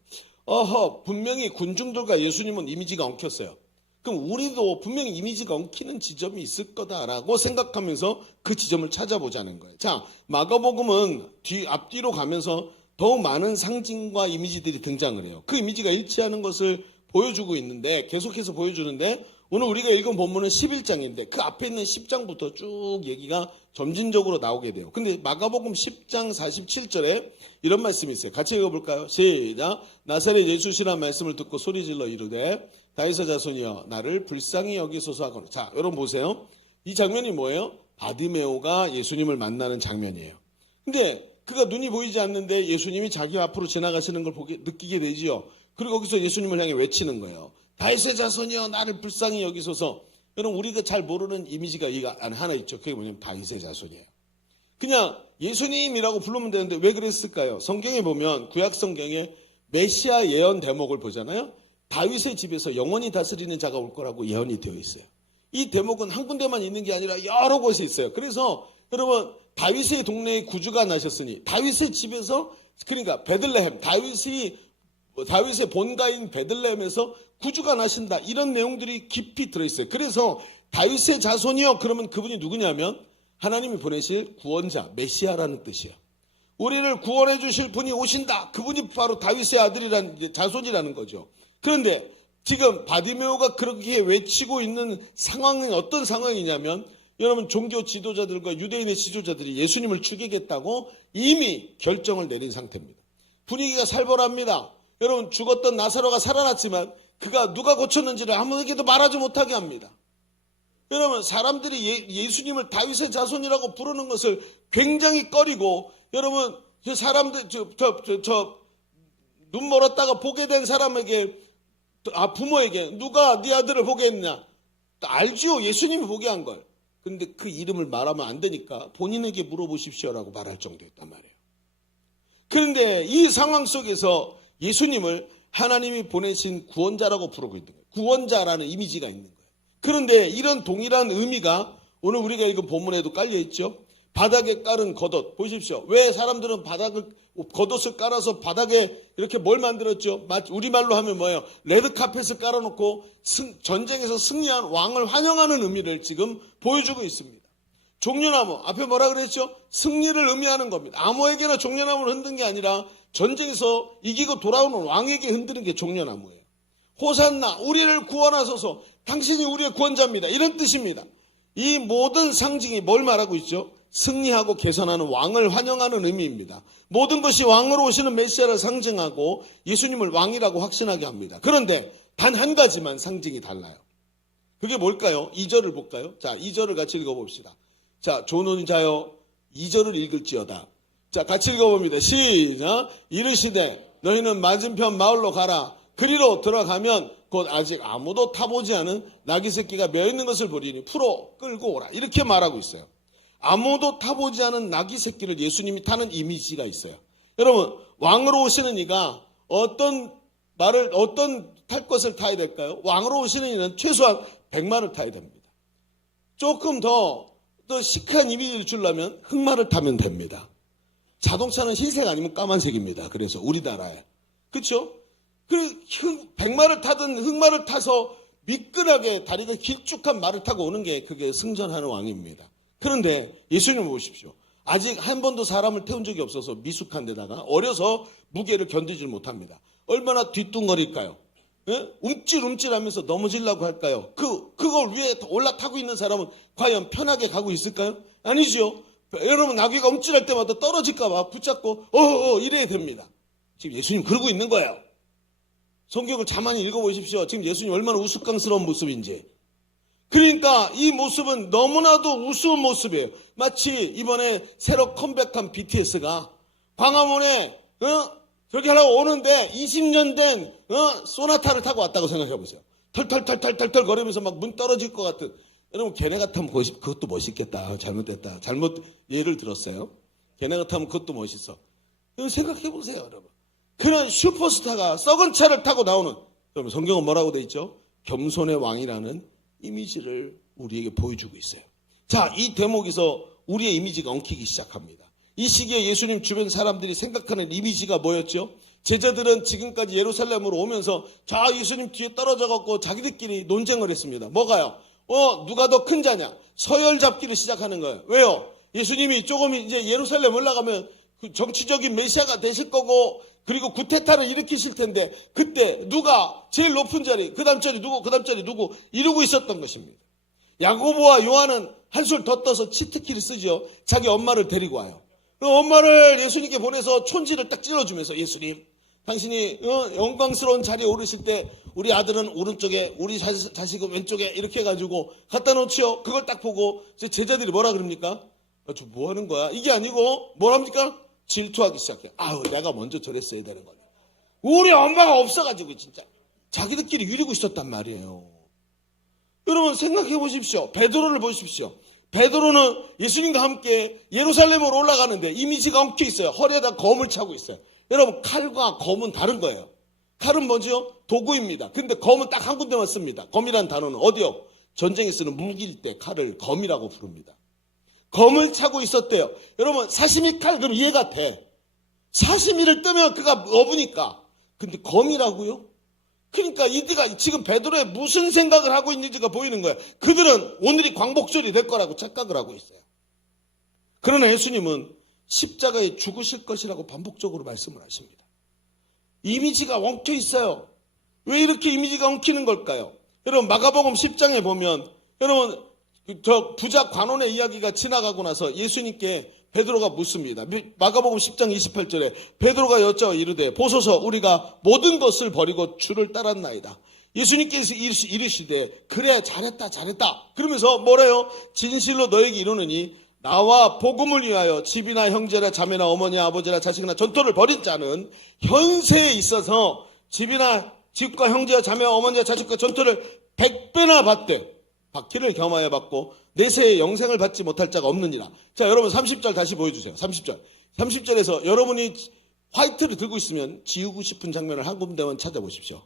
분명히 군중들과 예수님은 이미지가 엉켰어요. 그럼 우리도 분명히 이미지가 엉키는 지점이 있을 거다라고 생각하면서 그 지점을 찾아보자는 거예요. 자, 마가복음은 앞뒤로 가면서 더욱 많은 상징과 이미지들이 등장을 해요. 그 이미지가 일치하는 것을 보여주고 있는데, 계속해서 보여주는데, 오늘 우리가 읽은 본문은 11장인데 그 앞에 있는 10장부터 쭉 얘기가 점진적으로 나오게 돼요. 근데 마가복음 10장 47절에 이런 말씀이 있어요. 같이 읽어볼까요? 시작. 나사렛 예수시라는 말씀을 듣고 소리질러 이르되 다윗의 자손이여 나를 불쌍히 여기소서 하거늘. 자, 여러분 보세요. 이 장면이 뭐예요? 바디메오가 예수님을 만나는 장면이에요. 근데 그가 눈이 보이지 않는데 예수님이 자기 앞으로 지나가시는 걸 느끼게 되지요. 그리고 거기서 예수님을 향해 외치는 거예요. 다윗의 자손이여 나를 불쌍히 여기소서. 여러분 우리가 잘 모르는 이미지가 하나 있죠. 그게 뭐냐면 다윗의 자손이에요. 그냥 예수님이라고 부르면 되는데 왜 그랬을까요? 성경에 보면 구약 성경에 메시아 예언 대목을 보잖아요. 다윗의 집에서 영원히 다스리는 자가 올 거라고 예언이 되어 있어요. 이 대목은 한 군데만 있는 게 아니라 여러 곳에 있어요. 그래서 여러분 다윗의 동네에 구주가 나셨으니 다윗의 집에서, 그러니까 베들레헴, 다윗의 본가인 베들레헴에서 구주가 나신다, 이런 내용들이 깊이 들어있어요. 그래서 다윗의 자손이요, 그러면 그분이 누구냐면 하나님이 보내실 구원자, 메시아라는 뜻이에요. 우리를 구원해 주실 분이 오신다. 그분이 바로 다윗의 아들이란 자손이라는 거죠. 그런데 지금 바디메오가 그렇게 외치고 있는 상황은 어떤 상황이냐면 여러분 종교 지도자들과 유대인의 지도자들이 예수님을 죽이겠다고 이미 결정을 내린 상태입니다. 분위기가 살벌합니다. 여러분 죽었던 나사로가 살아났지만 그가 누가 고쳤는지를 아무에게도 말하지 못하게 합니다. 여러분 사람들이 예수님을 다윗의 자손이라고 부르는 것을 굉장히 꺼리고 여러분 사람들 눈 멀었다가 보게 된 사람에게 부모에게 누가 네 아들을 보게 했냐 알지요. 예수님이 보게 한 걸. 근데 그 이름을 말하면 안 되니까 본인에게 물어보십시오라고 말할 정도였단 말이에요. 그런데 이 상황 속에서 예수님을 하나님이 보내신 구원자라고 부르고 있는 거예요. 구원자라는 이미지가 있는 거예요. 그런데 이런 동일한 의미가 오늘 우리가 읽은 본문에도 깔려 있죠. 바닥에 깔은 겉옷 보십시오. 왜 사람들은 겉옷을 깔아서 바닥에 이렇게 뭘 만들었죠? 우리말로 하면 뭐예요? 레드카펫을 깔아놓고 전쟁에서 승리한 왕을 환영하는 의미를 지금 보여주고 있습니다. 종려나무 앞에 뭐라 그랬죠? 승리를 의미하는 겁니다. 아무에게나 종려나무를 흔든 게 아니라 전쟁에서 이기고 돌아오는 왕에게 흔드는 게 종려나무예요. 호산나 우리를 구원하소서 당신이 우리의 구원자입니다. 이런 뜻입니다. 이 모든 상징이 뭘 말하고 있죠? 승리하고 개선하는 왕을 환영하는 의미입니다. 모든 것이 왕으로 오시는 메시아를 상징하고 예수님을 왕이라고 확신하게 합니다. 그런데 단 한 가지만 상징이 달라요. 그게 뭘까요? 2절을 볼까요? 자, 2절을 같이 읽어봅시다. 자, 조는 자여 2절을 읽을지어다. 자, 같이 읽어봅니다. 시작. 이르시되 너희는 맞은편 마을로 가라. 그리로 들어가면 곧 아직 아무도 타보지 않은 나귀 새끼가 메어있는 것을 보리니 풀어 끌고 오라. 이렇게 말하고 있어요. 아무도 타보지 않은 나귀 새끼를 예수님이 타는 이미지가 있어요. 여러분 왕으로 오시는 이가 어떤 탈 것을 타야 될까요? 왕으로 오시는 이는 최소한 100마를 타야 됩니다. 조금 더 시크한 이미지를 주려면 흑마를 타면 됩니다. 자동차는 흰색 아니면 까만색입니다. 그래서 우리나라에 그렇죠? 그 100마를 타든 흑마를 타서 미끈하게 다리가 길쭉한 말을 타고 오는 게 그게 승전하는 왕입니다. 그런데 예수님을 보십시오. 아직 한 번도 사람을 태운 적이 없어서 미숙한 데다가 어려서 무게를 견디질 못합니다. 얼마나 뒤뚱거릴까요? 예? 움찔움찔하면서 넘어지려고 할까요? 그걸 위에 올라타고 있는 사람은 과연 편하게 가고 있을까요? 아니죠. 여러분 나귀가 움찔할 때마다 떨어질까 봐 붙잡고 이래야 됩니다. 지금 예수님 그러고 있는 거예요. 성경을 가만히 읽어보십시오. 지금 예수님 얼마나 우스꽝스러운 모습인지. 그러니까 이 모습은 너무나도 우스운 모습이에요. 마치 이번에 새로 컴백한 BTS가 광화문에 저기 하려고 오는데 20년 된 소나타를 타고 왔다고 생각해보세요. 털털털털털 거리면서 막 문 떨어질 것 같은. 여러분 걔네 같으면 그것도 멋있겠다. 잘못됐다. 잘못 예를 들었어요. 걔네 같으면 그것도 멋있어. 여러분 생각해보세요. 여러분. 그런 슈퍼스타가 썩은 차를 타고 나오는, 여러분 성경은 뭐라고 돼 있죠? 겸손의 왕이라는 이미지를 우리에게 보여주고 있어요. 자, 이 대목에서 우리의 이미지가 엉키기 시작합니다. 이 시기에 예수님 주변 사람들이 생각하는 이미지가 뭐였죠? 제자들은 지금까지 예루살렘으로 오면서 자, 예수님 뒤에 떨어져 갖고 자기들끼리 논쟁을 했습니다. 뭐가요? 누가 더 큰 자냐? 서열 잡기를 시작하는 거예요. 왜요? 예수님이 조금 이제 예루살렘 올라가면 그 정치적인 메시아가 되실 거고 그리고 구테타를 일으키실 텐데 그때 누가 제일 높은 자리, 그 다음 자리 누구, 그 다음 자리 누구 이러고 있었던 것입니다. 야고보와 요한은 한술 더 떠서 치트키를 쓰죠. 자기 엄마를 데리고 와요. 그 엄마를 예수님께 보내서 촌지를 딱 찔러주면서 예수님 당신이 영광스러운 자리에 오르실 때 우리 아들은 오른쪽에 우리 자식은 왼쪽에 이렇게 해가지고 갖다 놓지요. 그걸 딱 보고 제자들이 뭐라 그럽니까? 저 뭐 하는 거야? 이게 아니고 뭐랍니까? 질투하기 시작해. 내가 먼저 저랬어야 되는 거네. 우리 엄마가 없어가지고 진짜 자기들끼리 유리고 있었단 말이에요. 여러분 생각해 보십시오. 베드로를 보십시오. 베드로는 예수님과 함께 예루살렘으로 올라가는데 이미지가 엉켜 있어요. 허리에다 검을 차고 있어요. 여러분 칼과 검은 다른 거예요. 칼은 뭐죠? 도구입니다. 근데 검은 딱 한 군데만 씁니다. 검이라는 단어는 어디요? 전쟁에 쓰는 무기일 때 칼을 검이라고 부릅니다. 검을 차고 있었대요. 여러분 사시미 칼 그럼 이해가 돼. 사시미를 뜨면 그가 어부니까. 근데 검이라고요? 그러니까 이들가 지금 베드로의 무슨 생각을 하고 있는지가 보이는 거예요. 그들은 오늘이 광복절이 될 거라고 착각을 하고 있어요. 그러나 예수님은 십자가에 죽으실 것이라고 반복적으로 말씀을 하십니다. 이미지가 엉켜 있어요. 왜 이렇게 이미지가 엉키는 걸까요? 여러분 마가복음 10장에 보면 여러분 저 부자 관원의 이야기가 지나가고 나서 예수님께 베드로가 묻습니다. 마가복음 10장 28절에 베드로가 여짜와 이르되 보소서 우리가 모든 것을 버리고 주를 따랐나이다. 예수님께서 이르시되 그래 잘했다 그러면서 뭐래요? 진실로 너에게 이르노니 나와 복음을 위하여 집이나 형제나 자매나 어머니나 아버지나 자식이나 전토를 벌인 자는 현세에 있어서 집과 형제와 자매와 어머니와 자식과 전토를 100배나 받되 박해를 겸하여 받고 내세에 영생을 받지 못할 자가 없느니라. 자, 여러분 30절 다시 보여주세요. 30절에서 여러분이 화이트를 들고 있으면 지우고 싶은 장면을 한 군데만 찾아보십시오.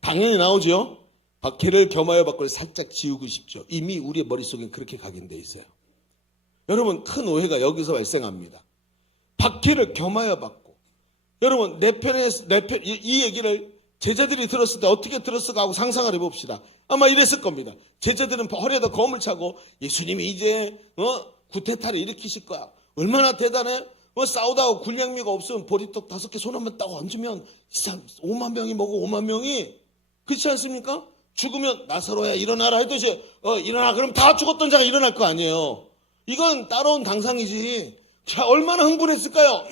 당연히 나오죠. 박해를 겸하여 받고 살짝 지우고 싶죠. 이미 우리의 머릿속엔 그렇게 각인되어 있어요. 여러분 큰 오해가 여기서 발생합니다. 박해를 겸하여 받고 여러분 이 얘기를 제자들이 들었을 때 어떻게 들었을까 하고 상상을 해봅시다. 아마 이랬을 겁니다. 제자들은 허리에다 검을 차고 예수님이 이제 구테타를 일으키실 거야. 얼마나 대단해? 싸우다가 군량미가 없으면 보리떡 5개 손 한번 따고 얹으면 5만 명이 먹어 5만 명이. 그렇지 않습니까? 죽으면 나사로야 일어나라 했듯이 일어나 그럼 다 죽었던 자가 일어날 거 아니에요. 이건 따라온 당상이지. 자, 얼마나 흥분했을까요?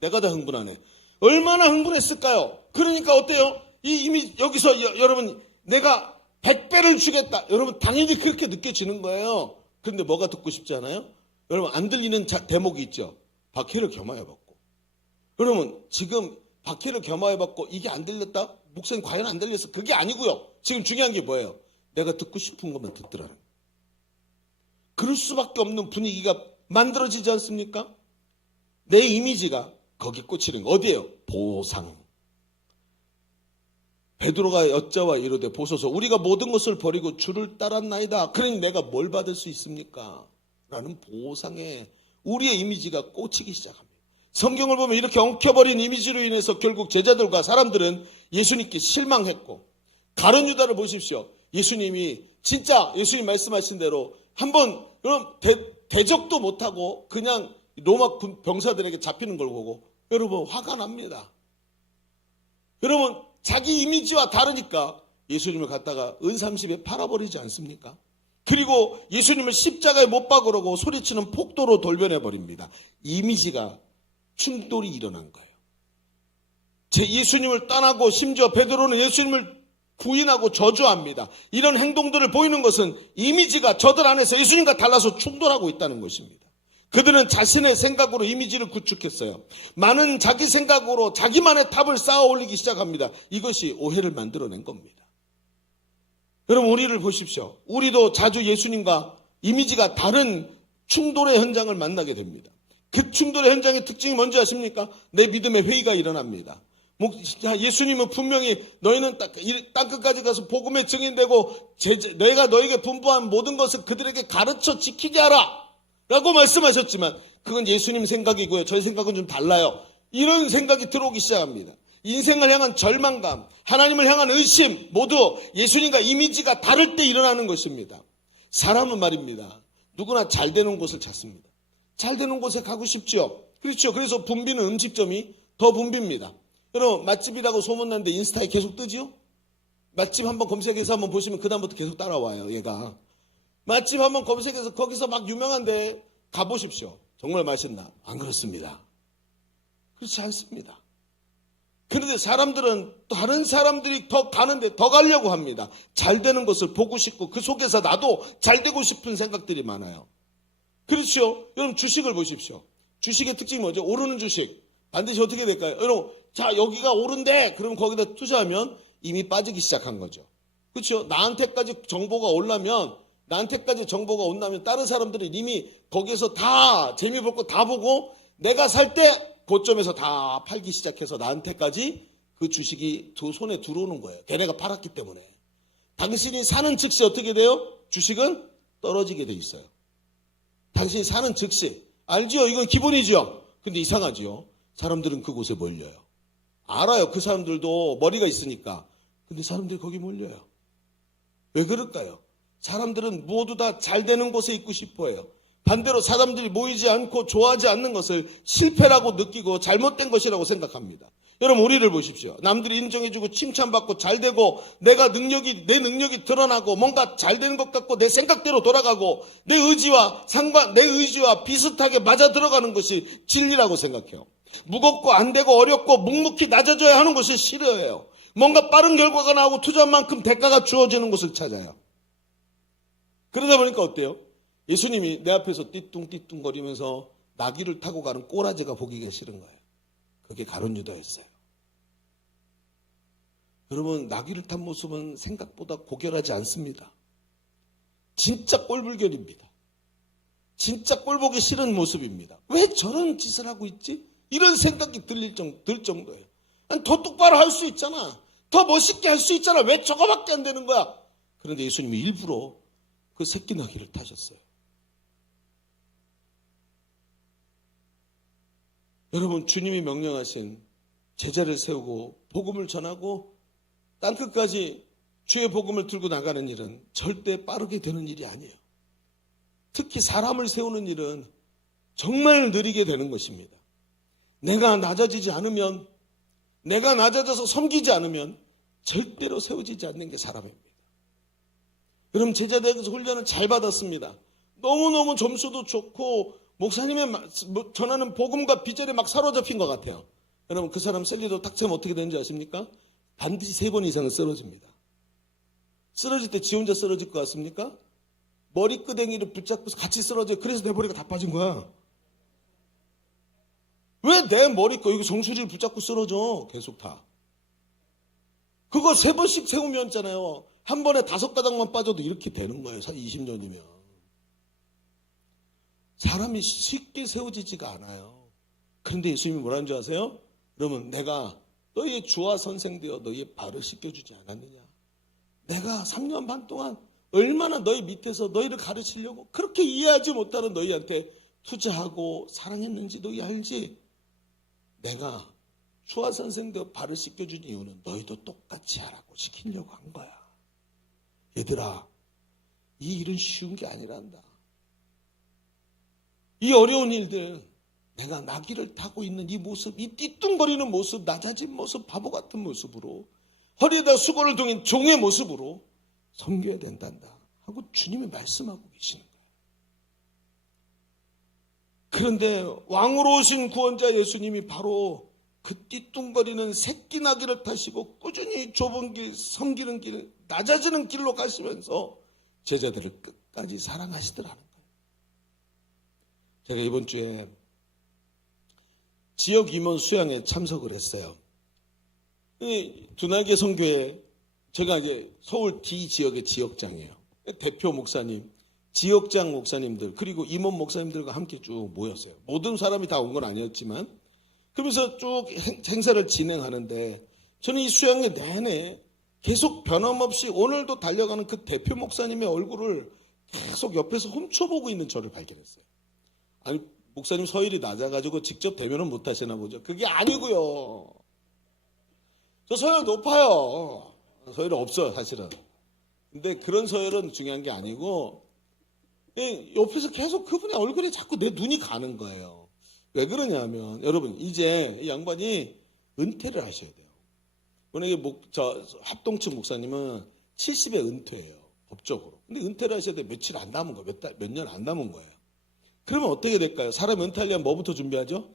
내가 다 흥분하네. 얼마나 흥분했을까요? 그러니까 어때요? 이미 여기서 여러분 내가 100배를 주겠다. 여러분 당연히 그렇게 느껴지는 거예요. 그런데 뭐가 듣고 싶지 않아요? 여러분 안 들리는 대목이 있죠. 박해를 겸하여 받고. 여러분 지금 박해를 겸하여 받고 이게 안 들렸다? 목사님 과연 안 들렸어? 그게 아니고요. 지금 중요한 게 뭐예요? 내가 듣고 싶은 것만 듣더라는 거예요. 그럴 수밖에 없는 분위기가 만들어지지 않습니까? 내 이미지가 거기 꽂히는 거 어디예요? 보상. 베드로가 여짜와 이르되 보소서 우리가 모든 것을 버리고 주를 따랐나이다. 그러니 내가 뭘 받을 수 있습니까? 라는 보상에 우리의 이미지가 꽂히기 시작합니다. 성경을 보면 이렇게 엉켜버린 이미지로 인해서 결국 제자들과 사람들은 예수님께 실망했고 가룟 유다를 보십시오. 예수님이 진짜 예수님 말씀하신 대로 한번 대적도 못하고 그냥 로마 병사들에게 잡히는 걸 보고 여러분 화가 납니다. 여러분 자기 이미지와 다르니까 예수님을 갖다가 은30에 팔아버리지 않습니까? 그리고 예수님을 십자가에 못 박으려고 소리치는 폭도로 돌변해버립니다. 이미지가 충돌이 일어난 거예요. 예수님을 떠나고 심지어 베드로는 예수님을 부인하고 저주합니다. 이런 행동들을 보이는 것은 이미지가 저들 안에서 예수님과 달라서 충돌하고 있다는 것입니다. 그들은 자신의 생각으로 이미지를 구축했어요. 많은 자기 생각으로 자기만의 탑을 쌓아 올리기 시작합니다. 이것이 오해를 만들어낸 겁니다. 여러분 우리를 보십시오. 우리도 자주 예수님과 이미지가 다른 충돌의 현장을 만나게 됩니다. 그 충돌의 현장의 특징이 뭔지 아십니까? 내 믿음의 회의가 일어납니다. 예수님은 분명히 너희는 땅끝까지 가서 복음의 증인되고 내가 너에게 분부한 모든 것을 그들에게 가르쳐 지키게 하라 라고 말씀하셨지만 그건 예수님 생각이고요. 저희 생각은 좀 달라요. 이런 생각이 들어오기 시작합니다. 인생을 향한 절망감, 하나님을 향한 의심 모두 예수님과 이미지가 다를 때 일어나는 것입니다. 사람은 말입니다. 누구나 잘 되는 곳을 찾습니다. 잘 되는 곳에 가고 싶죠. 그렇죠. 그래서 붐비는 음식점이 더 붐빕니다. 여러분 맛집이라고 소문났는데 인스타에 계속 뜨지요? 맛집 한번 검색해서 한번 보시면 그 다음부터 계속 따라와요. 얘가 맛집 한번 검색해서 거기서 막 유명한데 가보십시오. 정말 맛있나? 안 그렇습니다. 그렇지 않습니다. 그런데 사람들은 다른 사람들이 더 가는데 더 가려고 합니다. 잘 되는 것을 보고 싶고 그 속에서 나도 잘 되고 싶은 생각들이 많아요. 그렇죠? 여러분 주식을 보십시오. 주식의 특징이 뭐죠? 오르는 주식. 반드시 어떻게 될까요? 여러분 자 여기가 오른데 그럼 거기다 투자하면 이미 빠지기 시작한 거죠. 그렇죠? 나한테까지 정보가 온다면 다른 사람들은 이미 거기에서 다 재미 볼 거 다 보고 내가 살 때 고점에서 다 팔기 시작해서 나한테까지 그 주식이 두 손에 들어오는 거예요. 걔네가 팔았기 때문에. 당신이 사는 즉시 어떻게 돼요? 주식은 떨어지게 돼 있어요. 당신이 사는 즉시. 알죠? 이건 기본이죠. 근데 이상하죠. 사람들은 그곳에 몰려요. 알아요. 그 사람들도 머리가 있으니까. 근데 사람들이 거기 몰려요. 왜 그럴까요? 사람들은 모두 다 잘 되는 곳에 있고 싶어 해요. 반대로 사람들이 모이지 않고 좋아하지 않는 것을 실패라고 느끼고 잘못된 것이라고 생각합니다. 여러분, 우리를 보십시오. 남들이 인정해주고 칭찬받고 잘되고 내 능력이 드러나고 뭔가 잘되는 것 같고 내 생각대로 돌아가고 내 의지와 비슷하게 맞아 들어가는 것이 진리라고 생각해요. 무겁고 안 되고 어렵고 묵묵히 낮아져야 하는 것이 싫어해요. 뭔가 빠른 결과가 나오고 투자한 만큼 대가가 주어지는 것을 찾아요. 그러다 보니까 어때요? 예수님이 내 앞에서 띠뚱띠뚱거리면서 나귀를 타고 가는 꼬라지가 보기가 싫은 거예요. 그게 가룟 유다였어요. 여러분, 나귀를 탄 모습은 생각보다 고결하지 않습니다. 진짜 꼴불견입니다. 진짜 꼴보기 싫은 모습입니다. 왜 저런 짓을 하고 있지? 이런 생각이 들 정도예요. 아니, 더 똑바로 할 수 있잖아. 더 멋있게 할 수 있잖아. 왜 저거밖에 안 되는 거야? 그런데 예수님이 일부러 그 새끼 나귀를 타셨어요. 여러분, 주님이 명령하신 제자를 세우고 복음을 전하고 땅끝까지 주의 복음을 들고 나가는 일은 절대 빠르게 되는 일이 아니에요. 특히 사람을 세우는 일은 정말 느리게 되는 것입니다. 내가 낮아지지 않으면, 내가 낮아져서 섬기지 않으면 절대로 세워지지 않는 게 사람입니다. 여러분, 제자대학에서 훈련을 잘 받았습니다. 너무너무 점수도 좋고 목사님의 전하는 복음과 비전에 막 사로잡힌 것 같아요. 여러분, 그 사람 셀리도 탁치면 어떻게 되는지 아십니까? 반드시 3번 이상은 쓰러집니다. 쓰러질 때 지 혼자 쓰러질 것 같습니까? 머리끄댕이를 붙잡고서 같이 쓰러져요. 그래서 내 머리가 다 빠진 거야. 왜 내 여기 정수리를 붙잡고 쓰러져? 계속 다. 그거 3번씩 세우면잖아요. 한 번에 5가닥만 빠져도 이렇게 되는 거예요. 20년이면. 사람이 쉽게 세워지지가 않아요. 그런데 예수님이 뭐라는 줄 아세요? 그러면 내가 너희의 주와 선생 되어 너희의 발을 씻겨주지 않았느냐? 내가 3년 반 동안 얼마나 너희 밑에서 너희를 가르치려고 그렇게 이해하지 못하는 너희한테 투자하고 사랑했는지 너희 알지? 내가 주와 선생 되어 발을 씻겨준 이유는 너희도 똑같이 하라고 시키려고 한 거야. 얘들아, 이 일은 쉬운 게 아니란다. 이 어려운 일들, 내가 나귀를 타고 있는 이 모습, 이 띠뚱거리는 모습, 낮아진 모습, 바보 같은 모습으로 허리에다 수건을 동인 종의 모습으로 섬겨야 된단다 하고 주님이 말씀하고 계시는 거예요. 그런데 왕으로 오신 구원자 예수님이 바로 그 띠뚱거리는 새끼 나귀를 타시고 꾸준히 좁은 길, 섬기는 길, 낮아지는 길로 가시면서 제자들을 끝까지 사랑하시더라는 거예요. 제가 이번 주에 지역 임원 수양에 참석을 했어요. 두날개 선교회, 제가 이제 서울 D 지역의 지역장이에요. 대표 목사님, 지역장 목사님들, 그리고 임원 목사님들과 함께 쭉 모였어요. 모든 사람이 다 온 건 아니었지만, 그러면서 쭉 행사를 진행하는데, 저는 이 수양회 내내 계속 변함없이 오늘도 달려가는 그 대표 목사님의 얼굴을 계속 옆에서 훔쳐보고 있는 저를 발견했어요. 아니, 목사님 서열이 낮아가지고 직접 대면은 못하시나 보죠. 그게 아니고요. 저 서열 높아요. 서열이 없어요, 사실은. 근데 그런 서열은 중요한 게 아니고 옆에서 계속 그분의 얼굴에 자꾸 내 눈이 가는 거예요. 왜 그러냐면 여러분, 이제 이 양반이 은퇴를 하셔야 돼요. 만약에 합동측 목사님은 70에 은퇴해요, 법적으로. 근데 은퇴를 하셔야 돼. 며칠 안 남은 거예요. 몇 년 안 남은 거예요. 그러면 어떻게 될까요? 사람이 은퇴하려면 뭐부터 준비하죠?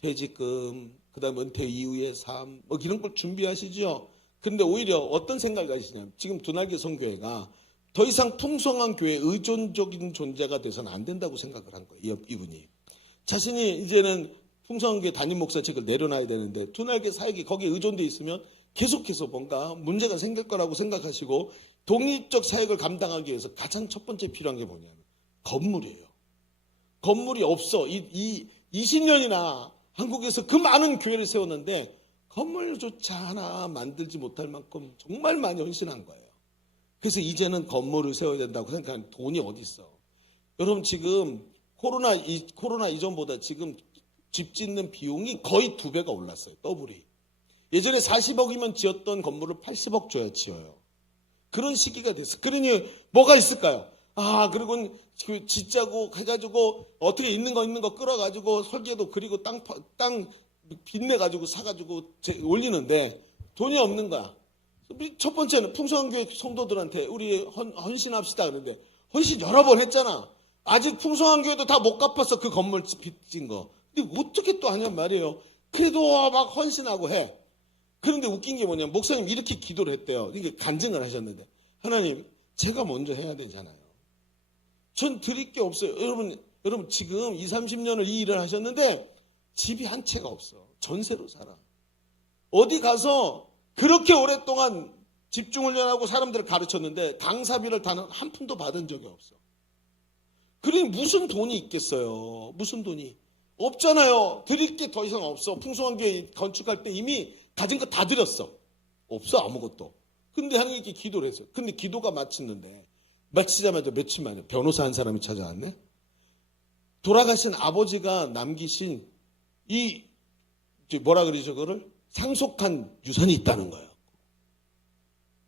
퇴직금, 그 다음에 은퇴 이후의 삶, 뭐 이런 걸 준비하시죠. 그런데 오히려 어떤 생각을 가지시냐면, 지금 두날개 선교회가 더 이상 통성한 교회, 의존적인 존재가 돼서는 안 된다고 생각을 한 거예요. 이분이. 자신이 이제는 풍성한 교회 담임 목사직을 내려놔야 되는데 두날개 사역이 거기에 의존돼 있으면 계속해서 뭔가 문제가 생길 거라고 생각하시고, 독립적 사역을 감당하기 위해서 가장 첫 번째 필요한 게 뭐냐면 건물이에요. 건물이 없어. 20년이나 한국에서 그 많은 교회를 세웠는데 건물조차 하나 만들지 못할 만큼 정말 많이 헌신한 거예요. 그래서 이제는 건물을 세워야 된다고 생각하는 돈이 어디 있어. 여러분, 지금 코로나 이전보다 지금 집 짓는 비용이 거의 2배가 올랐어요. 더블이. 예전에 40억이면 지었던 건물을 80억 줘야 지어요. 그런 시기가 됐어요. 그러니 뭐가 있을까요? 그리고 그 짓자고 해가지고 어떻게 있는 거 끌어가지고 설계도 그리고 땅 빚내가지고 사가지고 올리는데 돈이 없는 거야. 첫 번째는 풍성한 교회 성도들한테 우리 헌신합시다 그러는데 헌신 여러 번 했잖아. 아직 풍성한 교회도 다 못 갚았어. 그 건물 빚진 거. 근데 어떻게 또 하냔 말이에요. 그래도 막 헌신하고 해. 그런데 웃긴 게 뭐냐면 목사님 이렇게 기도를 했대요. 이게 간증을 하셨는데 하나님 제가 먼저 해야 되잖아요. 전 드릴 게 없어요. 여러분 지금 20, 30년을 이 일을 하셨는데 집이 한 채가 없어. 전세로 살아. 어디 가서 그렇게 오랫동안 집중훈련하고 사람들을 가르쳤는데 강사비를 단 한 푼도 받은 적이 없어. 그러니 무슨 돈이 있겠어요. 무슨 돈이. 없잖아요. 드릴 게 더 이상 없어. 풍성한 교회 건축할 때 이미 가진 거 다 드렸어. 없어 아무것도. 근데 하나님께 기도를 했어요. 근데 기도가 마쳤는데 마치자마자 며칠 만에 변호사 한 사람이 찾아왔네. 돌아가신 아버지가 남기신 이 뭐라 그러죠 그거를? 상속한 유산이 있다는 거예요.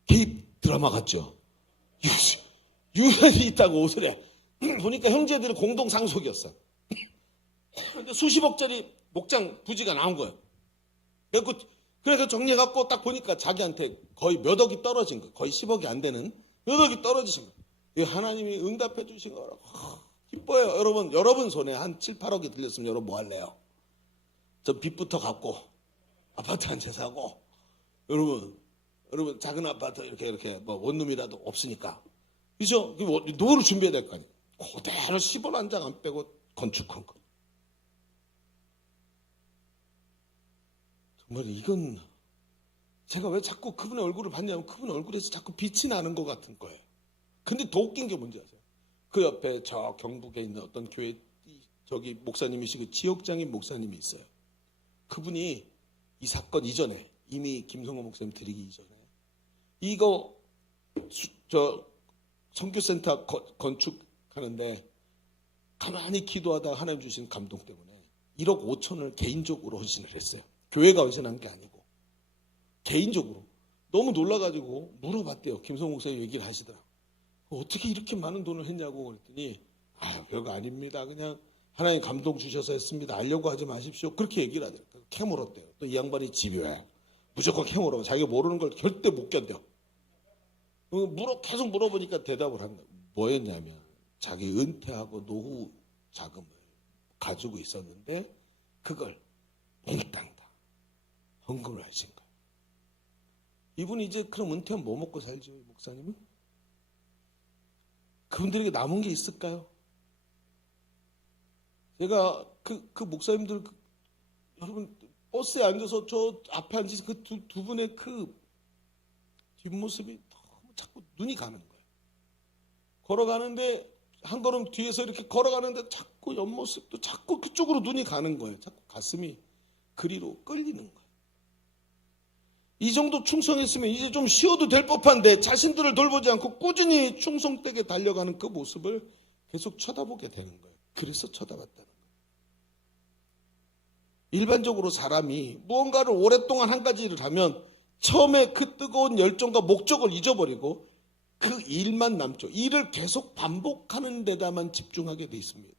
개입 드라마 같죠? 유산이 있다고 오소리야. 보니까 형제들이 공동 상속이었어. 근데 수십억짜리 목장 부지가 나온 거예요. 그래서 정리해갖고 딱 보니까 자기한테 거의 몇 억이 떨어진 거예요. 거의 10억이 안 되는 몇 억이 떨어지신 거예요. 하나님이 응답해 주신 거라 기뻐요. 여러분 손에 한 7, 8억이 들렸으면 여러분 뭐 할래요? 저 빚부터 갚고 아파트 한 채 사고 여러분 작은 아파트 이렇게 뭐 원룸이라도 없으니까 그죠? 노후를 준비해야 될 거 아니에요. 그대로 10원 한 장 안 빼고 건축한 거. 정말 이건 제가 왜 자꾸 그분의 얼굴을 봤냐면 그분 얼굴에서 자꾸 빛이 나는 것 같은 거예요. 근데 더 웃긴 게 뭔지 아세요? 그 옆에 저 경북에 있는 어떤 교회 저기 목사님이시고 지역장인 목사님이 있어요. 그분이 이 사건 이전에 이미 김성호 목사님 드리기 이전에 이거 저 선교센터 건축하는데 가만히 기도하다가 하나님 주신 감동 때문에 1억 5천을 개인적으로 헌신을 했어요. 교회가 헌신한 게 아니고 개인적으로. 너무 놀라가지고 물어봤대요. 김성호 목사님 얘기를 하시더라고요. 어떻게 이렇게 많은 돈을 했냐고 그랬더니 별거 아닙니다. 그냥 하나님 감동 주셔서 했습니다. 알려고 하지 마십시오. 그렇게 얘기를 하더라고요. 캐물었대요. 또 이 양반이 집요해. 무조건 캐물어. 자기가 모르는 걸 절대 못 견뎌. 계속 물어보니까 대답을 한다. 뭐였냐면 자기 은퇴하고 노후 자금을 가지고 있었는데 그걸 몽땅 다 헌금을 하신 거예요. 이분이 이제 그럼 은퇴하면 뭐 먹고 살죠? 목사님은? 그분들에게 남은 게 있을까요? 제가 그 목사님들 여러분 버스에 앉아서 저 앞에 앉아서 그 두 분의 그 뒷모습이 너무 자꾸 눈이 가는 거예요. 걸어가는데 한 걸음 뒤에서 이렇게 걸어가는데 자꾸 옆모습도 자꾸 그쪽으로 눈이 가는 거예요. 자꾸 가슴이 그리로 끌리는 거예요. 이 정도 충성했으면 이제 좀 쉬어도 될 법한데 자신들을 돌보지 않고 꾸준히 충성되게 달려가는 그 모습을 계속 쳐다보게 되는 거예요. 그래서 쳐다봤다는 거예요. 일반적으로 사람이 무언가를 오랫동안 한 가지 일을 하면 처음에 그 뜨거운 열정과 목적을 잊어버리고 그 일만 남죠. 일을 계속 반복하는 데다만 집중하게 돼 있습니다.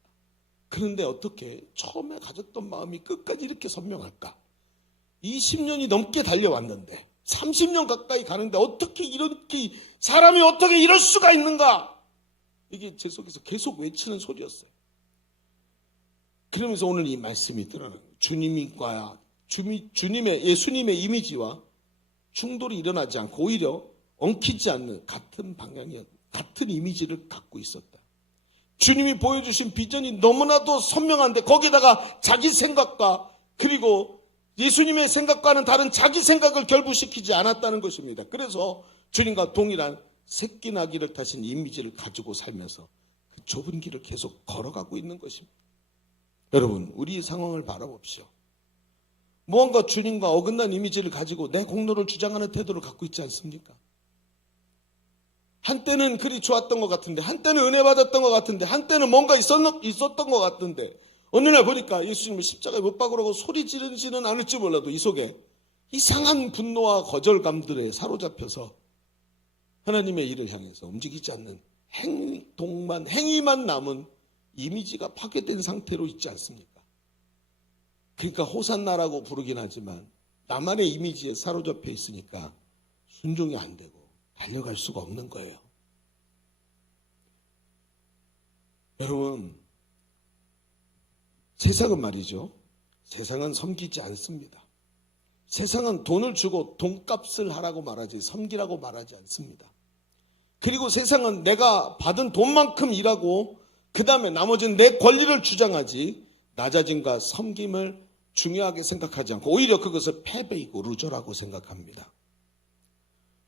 그런데 어떻게 처음에 가졌던 마음이 끝까지 이렇게 선명할까? 20년이 넘게 달려왔는데 30년 가까이 가는데 어떻게 이렇게 사람이 어떻게 이럴 수가 있는가? 이게 제 속에서 계속 외치는 소리였어요. 그러면서 오늘 이 말씀이 드러나는 거예요. 예수님의 이미지와 충돌이 일어나지 않고 오히려 엉키지 않는 같은 방향이었다. 같은 이미지를 갖고 있었다. 주님이 보여주신 비전이 너무나도 선명한데 거기다가 자기 생각과 그리고 예수님의 생각과는 다른 자기 생각을 결부시키지 않았다는 것입니다. 그래서 주님과 동일한 새끼 나귀를 타신 이미지를 가지고 살면서 그 좁은 길을 계속 걸어가고 있는 것입니다. 여러분, 우리 상황을 바라봅시오. 무언가 주님과 어긋난 이미지를 가지고 내 공로를 주장하는 태도를 갖고 있지 않습니까? 한때는 그리 좋았던 것 같은데, 한때는 은혜 받았던 것 같은데, 한때는 뭔가 있었던 것 같은데, 어느 날 보니까 예수님을 십자가에 못 박으라고 소리 지르지는 않을지 몰라도 이 속에 이상한 분노와 거절감들에 사로잡혀서 하나님의 일을 향해서 움직이지 않는 행위만 남은 이미지가 파괴된 상태로 있지 않습니까? 그러니까 호산나라고 부르긴 하지만 나만의 이미지에 사로잡혀 있으니까 순종이 안 되고 달려갈 수가 없는 거예요. 여러분, 세상은 말이죠. 세상은 섬기지 않습니다. 세상은 돈을 주고 돈값을 하라고 말하지 섬기라고 말하지 않습니다. 그리고 세상은 내가 받은 돈만큼 일하고 그 다음에 나머지는 내 권리를 주장하지 낮아짐과 섬김을 중요하게 생각하지 않고 오히려 그것을 패배이고 루저라고 생각합니다.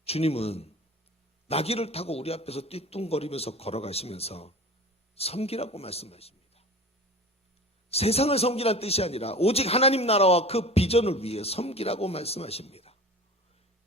주님은 나귀를 타고 우리 앞에서 띠뚱거리면서 걸어가시면서 섬기라고 말씀하십니다. 세상을 섬기라는 뜻이 아니라 오직 하나님 나라와 그 비전을 위해 섬기라고 말씀하십니다.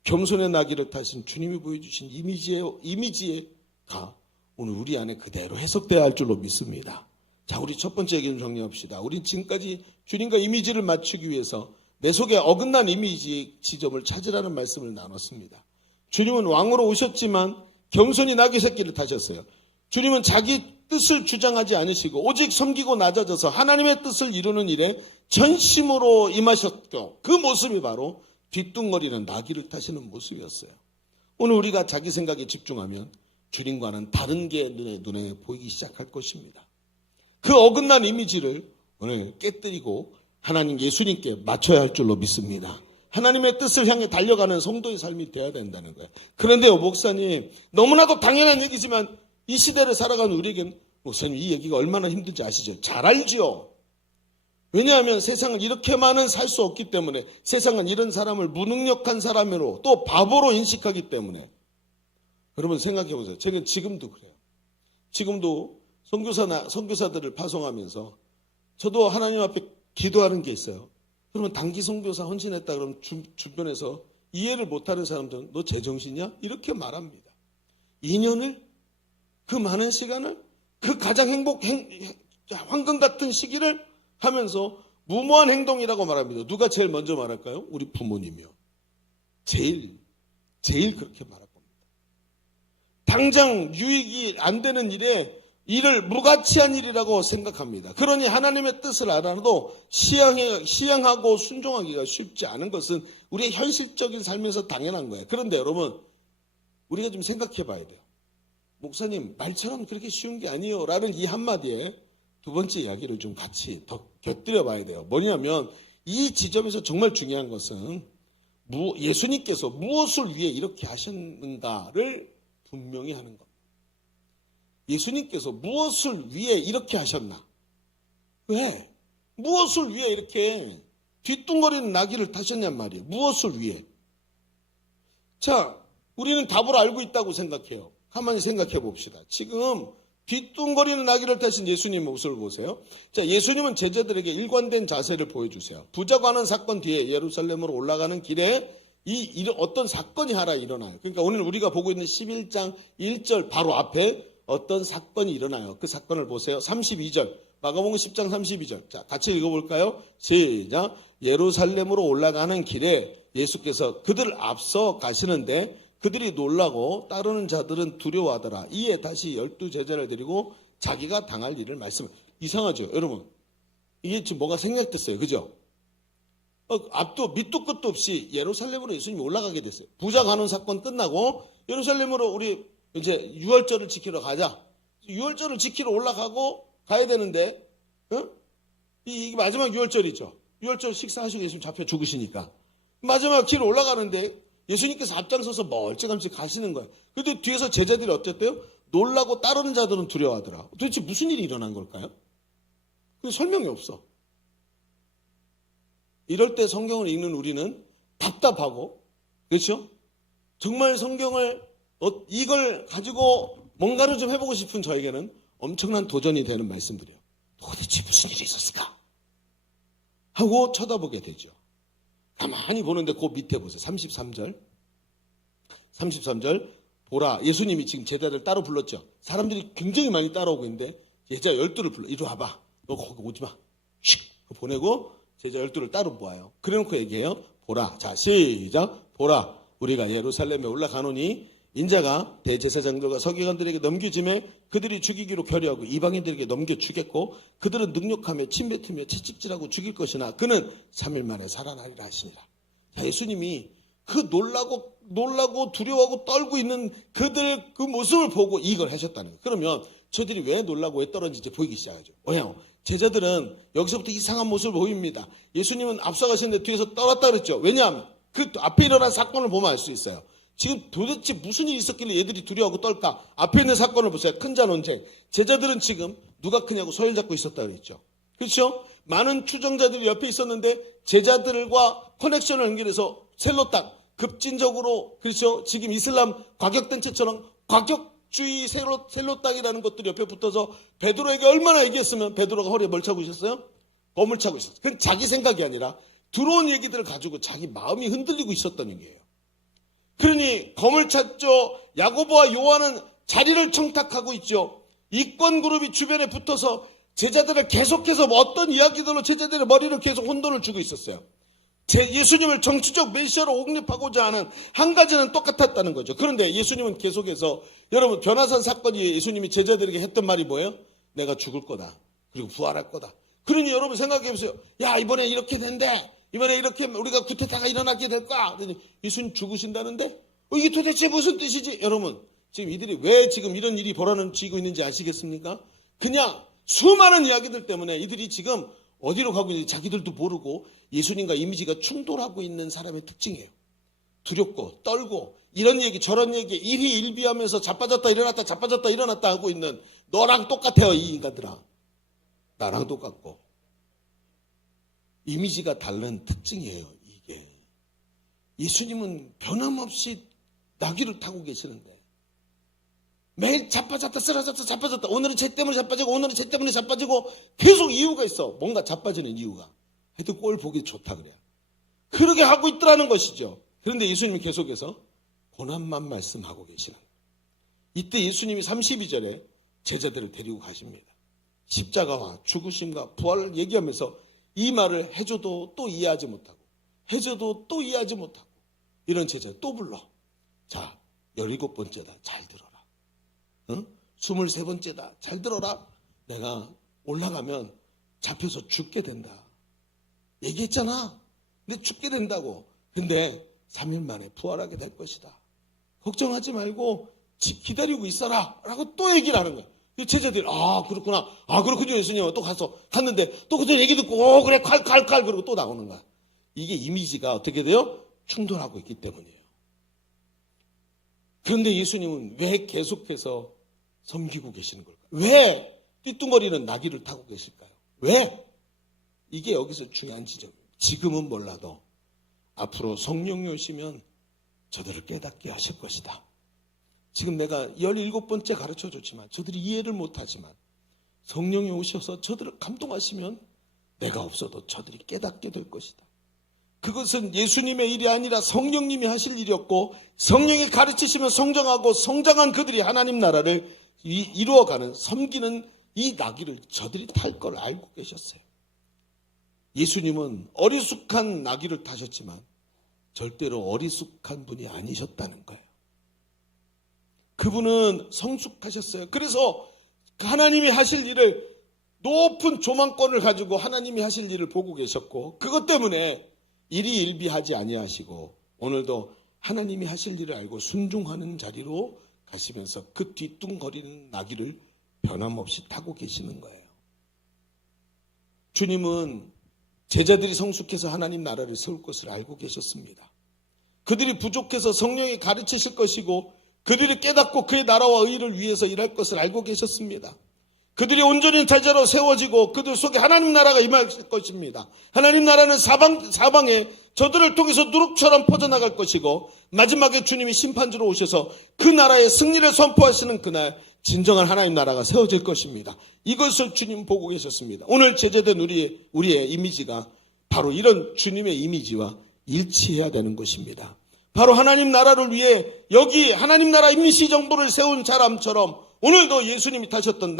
겸손의 나귀를 타신 주님이 보여주신 이미지가 오늘 우리 안에 그대로 해석되어야 할 줄로 믿습니다. 자, 우리 첫 번째 얘기는 정리합시다. 우리 지금까지 주님과 이미지를 맞추기 위해서 내 속에 어긋난 이미지 지점을 찾으라는 말씀을 나눴습니다. 주님은 왕으로 오셨지만 겸손히 나귀 새끼를 타셨어요. 주님은 자기 뜻을 주장하지 않으시고 오직 섬기고 낮아져서 하나님의 뜻을 이루는 일에 전심으로 임하셨고 그 모습이 바로 뒤뚱거리는 나귀를 타시는 모습이었어요. 오늘 우리가 자기 생각에 집중하면 주님과는 다른 게 눈에 보이기 시작할 것입니다. 그 어긋난 이미지를 오늘 깨뜨리고 하나님 예수님께 맞춰야 할 줄로 믿습니다. 하나님의 뜻을 향해 달려가는 성도의 삶이 되어야 된다는 거예요. 그런데요, 목사님, 너무나도 당연한 얘기지만 이 시대를 살아가는 우리에겐 목사님 이 얘기가 얼마나 힘든지 아시죠? 잘 알죠. 왜냐하면 세상은 이렇게만은 살 수 없기 때문에 세상은 이런 사람을 무능력한 사람으로 또 바보로 인식하기 때문에 여러분 생각해 보세요. 제가 지금도 그래요. 지금도 선교사들을 파송하면서 저도 하나님 앞에 기도하는 게 있어요. 그러면 단기 선교사 헌신했다 그러면 주변에서 이해를 못하는 사람들은 너 제정신이야? 이렇게 말합니다. 2년을 그 많은 시간을 그 가장 황금 같은 시기를 하면서 무모한 행동이라고 말합니다. 누가 제일 먼저 말할까요? 우리 부모님이요. 제일 그렇게 말할 겁니다. 당장 유익이 안 되는 일을 무가치한 일이라고 생각합니다. 그러니 하나님의 뜻을 알아도 시행하고 순종하기가 쉽지 않은 것은 우리의 현실적인 삶에서 당연한 거예요. 그런데 여러분, 우리가 좀 생각해 봐야 돼요. 목사님, 말처럼 그렇게 쉬운 게 아니에요 라는 이 한마디에 두 번째 이야기를 좀 같이 더 곁들여 봐야 돼요. 뭐냐면 이 지점에서 정말 중요한 것은 예수님께서 무엇을 위해 이렇게 하셨는가를 분명히 하는 겁니다. 예수님께서 무엇을 위해 이렇게 하셨나? 왜? 무엇을 위해 이렇게 뒤뚱거리는 나귀를 타셨냔 말이에요. 무엇을 위해? 자, 우리는 답을 알고 있다고 생각해요. 가만히 생각해 봅시다. 지금 뒤뚱거리는 나귀를 타신 예수님 모습을 보세요. 자, 예수님은 제자들에게 일관된 자세를 보여주세요. 부자 관원 사건 뒤에 예루살렘으로 올라가는 길에 어떤 사건이 하나 일어나요. 그러니까 오늘 우리가 보고 있는 11장 1절 바로 앞에 어떤 사건이 일어나요. 그 사건을 보세요. 32절. 마가복음 10장 32절. 자, 같이 읽어볼까요? 시작. 예루살렘으로 올라가는 길에 예수께서 그들을 앞서 가시는데 그들이 놀라고 따르는 자들은 두려워하더라. 이에 다시 12제자를 데리고 자기가 당할 일을 말씀을. 이상하죠, 여러분? 이게 지금 뭐가 생략됐어요, 그죠? 앞도 밑도 끝도 없이 예루살렘으로 예수님이 올라가게 됐어요. 부자 간원 사건 끝나고 예루살렘으로 우리 이제 유월절을 지키러 가자. 유월절을 지키러 올라가고 가야 되는데, 이게 마지막 유월절이죠. 유월절 식사하시고 예수님 잡혀 죽으시니까 마지막 길 올라가는데 예수님께서 앞장서서 멀찌감치 가시는 거예요. 그런데 뒤에서 제자들이 어땠대요? 놀라고 따르는 자들은 두려워하더라. 도대체 무슨 일이 일어난 걸까요? 그 설명이 없어. 이럴 때 성경을 읽는 우리는 답답하고, 그렇죠? 정말 성경을 이걸 가지고 뭔가를 좀 해보고 싶은 저에게는 엄청난 도전이 되는 말씀들이에요. 도대체 무슨 일이 있었을까? 하고 쳐다보게 되죠. 가만히 보는데 그 밑에 보세요. 33절 보라. 예수님이 지금 제자들 따로 불렀죠. 사람들이 굉장히 많이 따라오고 있는데 제자 12를 불러. 이리 와봐. 너 거기 오지 마. 슉 보내고 제자 12를 따로 모아요. 그래놓고 얘기해요. 보라. 자, 시작. 보라. 우리가 예루살렘에 올라가노니 인자가 대제사장들과 서기관들에게 넘겨짐에 그들이 죽이기로 결의하고 이방인들에게 넘겨주겠고 그들은 능력하며 침뱉으며 채찍질하고 죽일 것이나 그는 3일 만에 살아나리라 하십니다. 자, 예수님이 그 놀라고 두려워하고 떨고 있는 그들 그 모습을 보고 이걸 하셨다는 거예요. 그러면 저들이 왜 놀라고 왜 떨었는지 보이기 시작하죠. 왜냐? 제자들은 여기서부터 이상한 모습을 보입니다. 예수님은 앞서가셨는데 뒤에서 떨었다 그랬죠. 왜냐하면 그 앞에 일어난 사건을 보면 알 수 있어요. 지금 도대체 무슨 일이 있었길래 얘들이 두려워하고 떨까? 앞에 있는 사건을 보세요. 큰 자 논쟁. 제자들은 지금 누가 크냐고 서열 잡고 있었다 그랬죠. 그렇죠? 많은 추정자들이 옆에 있었는데 제자들과 커넥션을 연결해서 셀로 땅 급진적으로 그렇죠? 지금 이슬람 과격단체처럼 과격주의 셀로 땅이라는 것들이 옆에 붙어서 베드로에게 얼마나 얘기했으면 베드로가 허리에 뭘 차고 있었어요? 검을 차고 있었어요. 그건 자기 생각이 아니라 들어온 얘기들을 가지고 자기 마음이 흔들리고 있었던 얘기예요. 그러니 검을 찼죠. 야고보와 요한은 자리를 청탁하고 있죠. 이권 그룹이 주변에 붙어서 제자들을 계속해서 어떤 이야기들로 제자들의 머리를 계속 혼돈을 주고 있었어요. 예수님을 정치적 메시아로 옹립하고자 하는 한 가지는 똑같았다는 거죠. 그런데 예수님은 계속해서 여러분 변화산 사건이 예수님이 제자들에게 했던 말이 뭐예요? 내가 죽을 거다. 그리고 부활할 거다. 그러니 여러분 생각해 보세요. 야 이번에 이렇게 된대. 이번에 이렇게 우리가 구테타가 일어나게 될까? 그러니 예수님 죽으신다는데 이게 도대체 무슨 뜻이지? 여러분 지금 이들이 왜 지금 이런 일이 벌어지고 있는지 아시겠습니까? 그냥 수많은 이야기들 때문에 이들이 지금 어디로 가고 있는지 자기들도 모르고 예수님과 이미지가 충돌하고 있는 사람의 특징이에요. 두렵고 떨고 이런 얘기 저런 얘기 일희일비하면서 자빠졌다 일어났다 자빠졌다 일어났다 하고 있는 너랑 똑같아요. 이 인간들아. 나랑 똑같고 이미지가 다른 특징이에요. 이게 예수님은 변함없이 나귀를 타고 계시는데 매일 자빠졌다 쓰러졌다 자빠졌다 오늘은 쟤 때문에 자빠지고 오늘은 쟤 때문에 자빠지고 계속 이유가 있어. 뭔가 자빠지는 이유가. 하여튼 꼴 보기 좋다 그래요. 그러게 하고 있더라는 것이죠. 그런데 예수님이 계속해서 고난만 말씀하고 계시는 이때 예수님이 32절에 제자들을 데리고 가십니다. 십자가와 죽으심과 부활을 얘기하면서 이 말을 해줘도 또 이해하지 못하고 해줘도 또 이해하지 못하고 이런 제자 또 불러. 자 17번째다 잘 들어라. 응? 23번째다 잘 들어라. 내가 올라가면 잡혀서 죽게 된다. 얘기했잖아. 근데 죽게 된다고. 근데 3일 만에 부활하게 될 것이다. 걱정하지 말고 기다리고 있어라 라고 또 얘기를 하는 거야. 제자들이 그렇구나. 그렇군요 예수님. 또 갔는데 또 그 얘기 듣고 그래 칼 그러고 또 나오는 거야. 이게 이미지가 어떻게 돼요? 충돌하고 있기 때문이에요. 그런데 예수님은 왜 계속해서 섬기고 계시는 걸까요? 왜 띠뚱거리는 나귀를 타고 계실까요? 왜? 이게 여기서 중요한 지점이에요. 지금은 몰라도 앞으로 성령이 오시면 저들을 깨닫게 하실 것이다. 지금 내가 17번째 가르쳐줬지만 저들이 이해를 못하지만 성령이 오셔서 저들을 감동하시면 내가 없어도 저들이 깨닫게 될 것이다. 그것은 예수님의 일이 아니라 성령님이 하실 일이었고 성령이 가르치시면 성장하고 성장한 그들이 하나님 나라를 이루어가는 섬기는 이 나귀를 저들이 탈 걸 알고 계셨어요. 예수님은 어리숙한 나귀를 타셨지만 절대로 어리숙한 분이 아니셨다는 거예요. 그분은 성숙하셨어요. 그래서 하나님이 하실 일을 높은 조망권을 가지고 하나님이 하실 일을 보고 계셨고 그것 때문에 일희일비하지 아니하시고 오늘도 하나님이 하실 일을 알고 순종하는 자리로 가시면서 그 뒤뚱거리는 나귀를 변함없이 타고 계시는 거예요. 주님은 제자들이 성숙해서 하나님 나라를 세울 것을 알고 계셨습니다. 그들이 부족해서 성령이 가르치실 것이고 그들이 깨닫고 그의 나라와 의를 위해서 일할 것을 알고 계셨습니다. 그들이 온전히 제자로 세워지고 그들 속에 하나님 나라가 임할 것입니다. 하나님 나라는 사방에 저들을 통해서 누룩처럼 퍼져나갈 것이고 마지막에 주님이 심판주로 오셔서 그 나라의 승리를 선포하시는 그날 진정한 하나님 나라가 세워질 것입니다. 이것을 주님 보고 계셨습니다. 오늘 제자된 우리의 이미지가 바로 이런 주님의 이미지와 일치해야 되는 것입니다. 바로 하나님 나라를 위해 여기 하나님 나라 임시정부를 세운 사람처럼 오늘도 예수님이 타셨던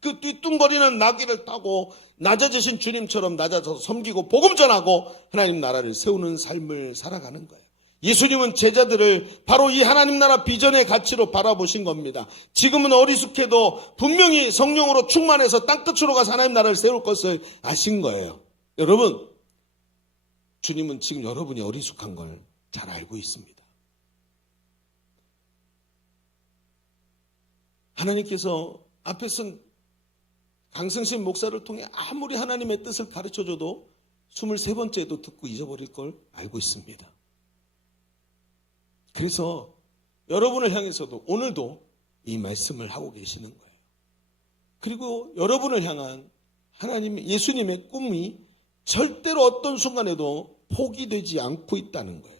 그 뒤뚱거리는 나귀를 타고 낮아지신 주님처럼 낮아져서 섬기고 복음 전하고 하나님 나라를 세우는 삶을 살아가는 거예요. 예수님은 제자들을 바로 이 하나님 나라 비전의 가치로 바라보신 겁니다. 지금은 어리숙해도 분명히 성령으로 충만해서 땅끝으로 가서 하나님 나라를 세울 것을 아신 거예요. 여러분, 주님은 지금 여러분이 어리숙한 걸 잘 알고 있습니다. 하나님께서 앞에 쓴 강승신 목사를 통해 아무리 하나님의 뜻을 가르쳐줘도 23번째도 듣고 잊어버릴 걸 알고 있습니다. 그래서 여러분을 향해서도 오늘도 이 말씀을 하고 계시는 거예요. 그리고 여러분을 향한 예수님의 꿈이 절대로 어떤 순간에도 포기되지 않고 있다는 거예요.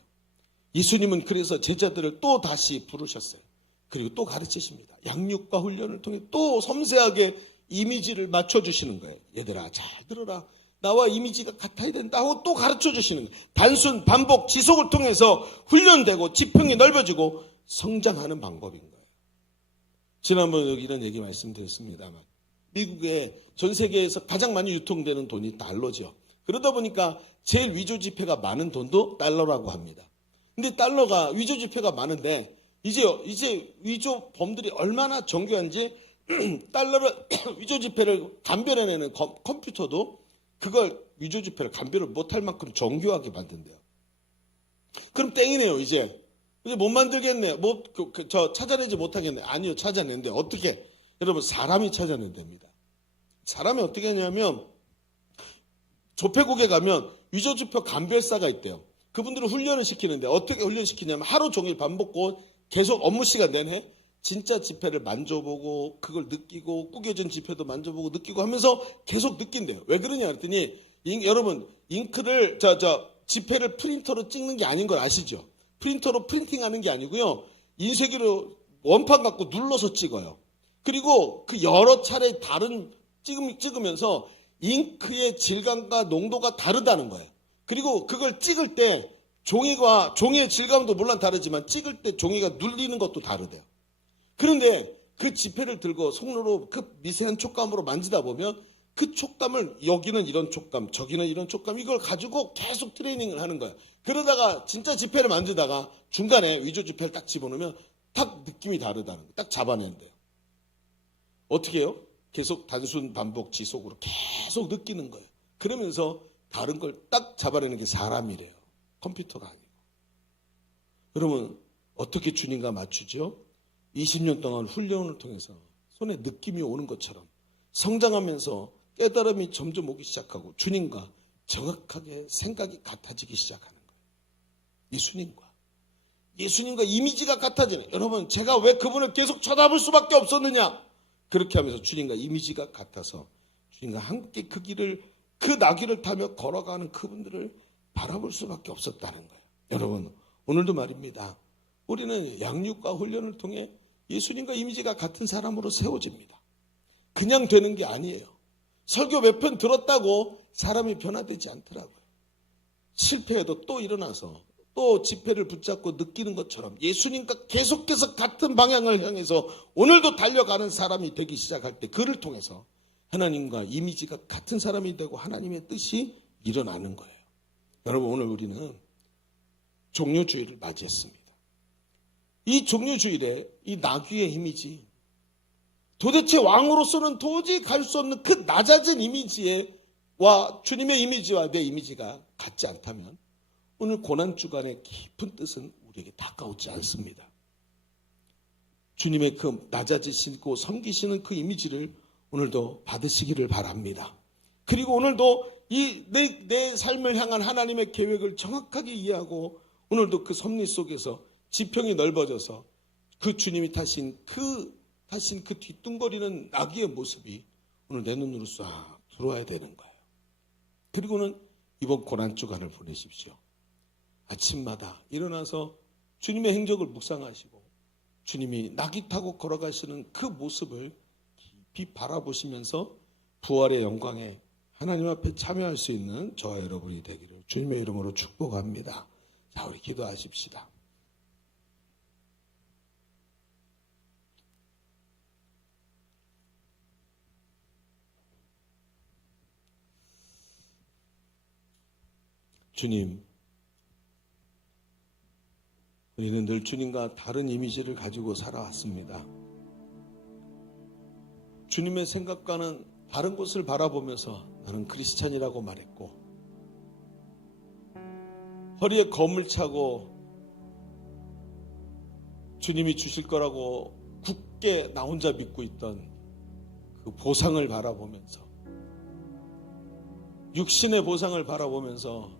예수님은 그래서 제자들을 또 다시 부르셨어요. 그리고 또 가르치십니다. 양육과 훈련을 통해 또 섬세하게 이미지를 맞춰주시는 거예요. 얘들아, 잘 들어라. 나와 이미지가 같아야 된다 하고 또 가르쳐 주시는 거예요. 단순, 반복, 지속을 통해서 훈련되고 지평이 넓어지고 성장하는 방법인 거예요. 지난번에 이런 얘기 말씀드렸습니다만 미국의 전 세계에서 가장 많이 유통되는 돈이 달러죠. 그러다 보니까 제일 위조 지폐가 많은 돈도 달러라고 합니다. 근데 달러가 위조 지폐가 많은데 이제 위조 범들이 얼마나 정교한지 달러를 위조 지폐를 감별해내는 컴퓨터도 그걸 위조 지폐를 감별을 못할 만큼 정교하게 만든대요. 그럼 땡이네요. 이제 못 만들겠네. 저 찾아내지 못하겠네. 아니요, 찾아낸대. 어떻게? 여러분, 사람이 찾아낸답니다. 사람이 어떻게 하냐면 조폐국에 가면 위조 지폐 감별사가 있대요. 그분들을 훈련을 시키는데 어떻게 훈련시키냐면 하루 종일 밥 먹고 계속 업무 시간 내내 진짜 지폐를 만져보고 그걸 느끼고 구겨진 지폐도 만져보고 느끼고 하면서 계속 느낀대요. 왜 그러냐 그랬더니 여러분 잉크를 지폐를 프린터로 찍는 게 아닌 걸 아시죠? 프린터로 프린팅하는 게 아니고요. 인쇄기로 원판 갖고 눌러서 찍어요. 그리고 그 여러 차례 다른 찍으면서 잉크의 질감과 농도가 다르다는 거예요. 그리고 그걸 찍을 때 종이의 질감도 물론 다르지만 찍을 때 종이가 눌리는 것도 다르대요. 그런데 그 지폐를 들고 손으로 그 미세한 촉감으로 만지다 보면 그 촉감을 여기는 이런 촉감, 저기는 이런 촉감 이걸 가지고 계속 트레이닝을 하는 거예요. 그러다가 진짜 지폐를 만지다가 중간에 위조 지폐를 딱 집어넣으면 딱 느낌이 다르다는 거예요. 딱 잡아낸대요. 어떻게 해요? 계속 단순 반복 지속으로 계속 느끼는 거예요. 그러면서 다른 걸 딱 잡아내는 게 사람이래요. 컴퓨터가 아니고. 여러분 어떻게 주님과 맞추죠? 20년 동안 훈련을 통해서 손에 느낌이 오는 것처럼 성장하면서 깨달음이 점점 오기 시작하고 주님과 정확하게 생각이 같아지기 시작하는 거예요. 예수님과 이미지가 같아지네. 여러분 제가 왜 그분을 계속 쳐다볼 수밖에 없었느냐? 그렇게 하면서 주님과 이미지가 같아서 주님과 함께 그 나귀를 타며 걸어가는 그분들을 바라볼 수밖에 없었다는 거예요. 여러분 오늘도 말입니다. 우리는 양육과 훈련을 통해 예수님과 이미지가 같은 사람으로 세워집니다. 그냥 되는 게 아니에요. 설교 몇 편 들었다고 사람이 변화되지 않더라고요. 실패해도 또 일어나서 또 지폐를 붙잡고 느끼는 것처럼 예수님과 계속해서 같은 방향을 향해서 오늘도 달려가는 사람이 되기 시작할 때 그를 통해서 하나님과 이미지가 같은 사람이 되고 하나님의 뜻이 일어나는 거예요. 여러분 오늘 우리는 종료주일을 맞이했습니다. 이 종료주일에 이 나귀의 이미지 도대체 왕으로서는 도저히 갈 수 없는 그 낮아진 이미지와 주님의 이미지와 내 이미지가 같지 않다면 오늘 고난주간의 깊은 뜻은 우리에게 다가오지 않습니다. 주님의 그 낮아지시고 섬기시는 그 이미지를 오늘도 받으시기를 바랍니다. 그리고 오늘도 내 삶을 향한 하나님의 계획을 정확하게 이해하고 오늘도 그 섭리 속에서 지평이 넓어져서 그 주님이 타신 그 뒤뚱거리는 나귀의 모습이 오늘 내 눈으로 싹 들어와야 되는 거예요. 그리고는 이번 고난주간을 보내십시오. 아침마다 일어나서 주님의 행적을 묵상하시고 주님이 나귀 타고 걸어가시는 그 모습을 깊이 바라보시면서 부활의 영광에 하나님 앞에 참여할 수 있는 저와 여러분이 되기를 주님의 이름으로 축복합니다. 자, 우리 기도하십시다. 주님, 우리는 늘 주님과 다른 이미지를 가지고 살아왔습니다. 주님의 생각과는 다른 곳을 바라보면서 나는 크리스찬이라고 말했고, 허리에 검을 차고 주님이 주실 거라고 굳게 나 혼자 믿고 있던 그 보상을 바라보면서, 육신의 보상을 바라보면서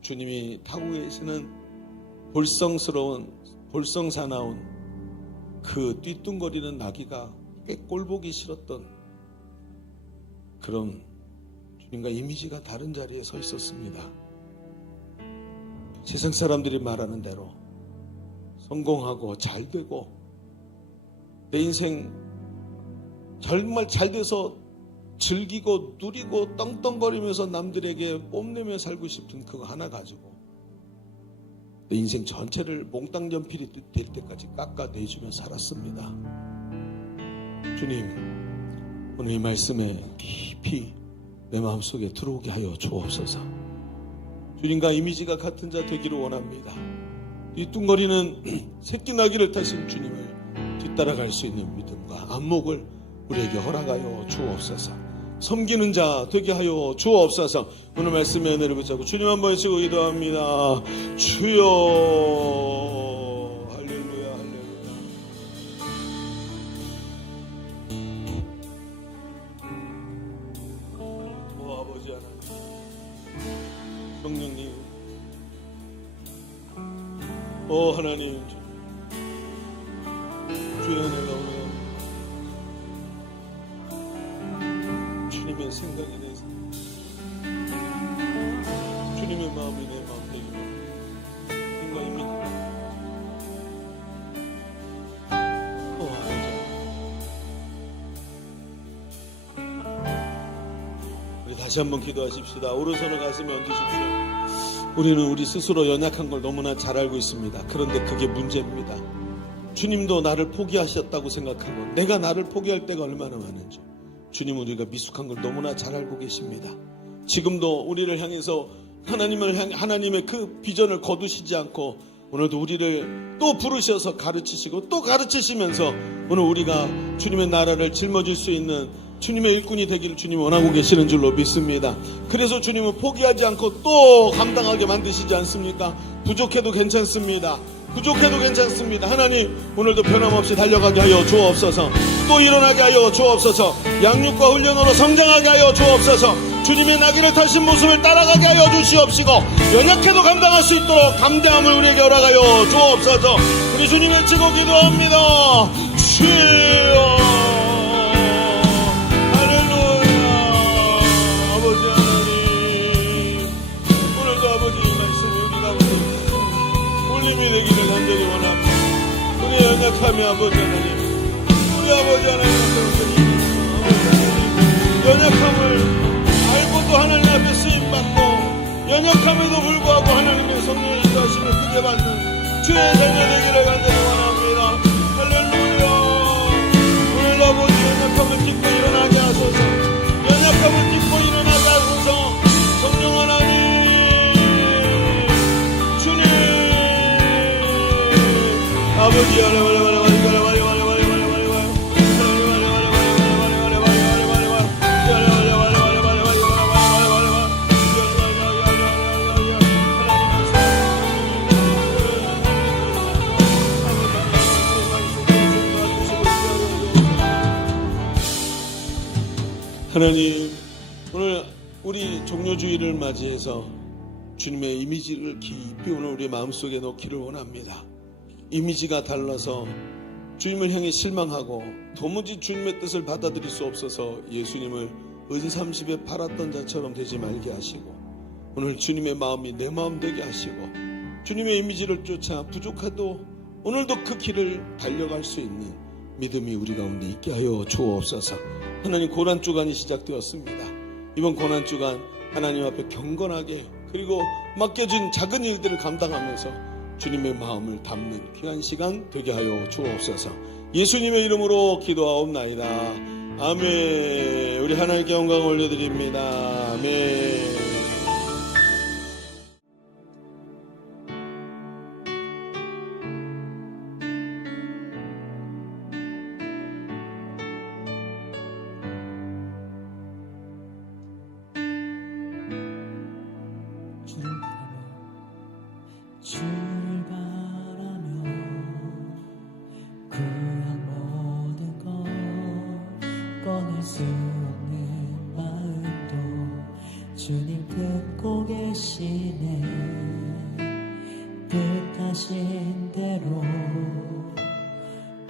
주님이 타고 계시는 볼성사나운 그 띠뚱거리는 나귀가 꽤 꼴보기 싫었던 그런 주님과 이미지가 다른 자리에 서 있었습니다. 세상 사람들이 말하는 대로 성공하고 잘 되고 내 인생 정말 잘 돼서 즐기고 누리고 떵떵거리면서 남들에게 뽐내며 살고 싶은 그거 하나 가지고 내 인생 전체를 몽땅 연필이 될 때까지 깎아내주며 살았습니다. 주님, 오늘 이 말씀에 깊이 내 마음속에 들어오게 하여 주옵소서. 주님과 이미지가 같은 자 되기를 원합니다. 뒤뚱거리는 새끼 나귀를 타신 주님을 뒤따라갈 수 있는 믿음과 안목을 우리에게 허락하여 주옵소서. 섬기는 자 되게 하여 주옵소서. 오늘 말씀의 은혜를 붙잡고 주님 한번 외치고 기도합니다. 주여, 할렐루야, 할렐루야. 오 아버지 하나님, 성령님, 오 하나님, 주의 은혜가 오늘 주님의 생각이 대해서 주님의 마음이 내 마음 되기로 생각입니다. 아버지, 우리 다시 한번 기도하십시다. 오른손을 가슴에 얹으십시오. 우리는 우리 스스로 연약한 걸 너무나 잘 알고 있습니다. 그런데 그게 문제입니다. 주님도 나를 포기하셨다고 생각하고 내가 나를 포기할 때가 얼마나 많은지 주님은 우리가 미숙한 걸 너무나 잘 알고 계십니다. 지금도 우리를 향해서 하나님의 그 비전을 거두시지 않고 오늘도 우리를 또 부르셔서 가르치시고 또 가르치시면서 오늘 우리가 주님의 나라를 짊어질 수 있는 주님의 일꾼이 되기를 주님이 원하고 계시는 줄로 믿습니다. 그래서 주님은 포기하지 않고 또 감당하게 만드시지 않습니까? 부족해도 괜찮습니다. 부족해도 괜찮습니다. 하나님, 오늘도 변함없이 달려가게 하여 주옵소서. 또 일어나게 하여 주옵소서. 양육과 훈련으로 성장하게 하여 주옵소서. 주님의 나귀를 타신 모습을 따라가게 하여 주시옵시고 연약해도 감당할 수 있도록 담대함을 우리에게 허락하여 주옵소서. 우리 주님 외치고 기도합니다. 주여, 힘이 되기를 간절히 원합니다. 우리 연약함이 아버지 하나님, 우리 아버지 하나님, 연약함을 알고도 하나님 앞에 쓰임받고 연약함에도 불구하고 하나님의 성령의 인도하심을 크게 받는 주의 자녀 되기를 간절히 원합니다. 할렐루야. 오늘 아버지 연약함을 딛고 일어나게 하소서. 연약함을 딛고 일어나게 하소서. 성령 하나님, 아버지 하나님, 오늘 우리 종료주의를 맞이해서 주님의 이미지를 깊이 오늘 우리 마음속에 넣기를 원합니다. 이미지가 달라서 주님을 향해 실망하고 도무지 주님의 뜻을 받아들일 수 없어서 예수님을 은삼십에 팔았던 자처럼 되지 말게 하시고 오늘 주님의 마음이 내 마음 되게 하시고 주님의 이미지를 쫓아 부족해도 오늘도 그 길을 달려갈 수 있는 믿음이 우리 가운데 있게 하여 주옵소서. 하나님, 고난주간이 시작되었습니다. 이번 고난주간 하나님 앞에 경건하게 그리고 맡겨진 작은 일들을 감당하면서 주님의 마음을 담는 귀한 시간 되게 하여 주옵소서. 예수님의 이름으로 기도하옵나이다. 아멘. 우리 하나님께 영광 올려드립니다. 아멘. 주를 바라며 구한 모든 것 꺼낼 수 없는 마음도 주님 듣고 계시네. 뜻하신 대로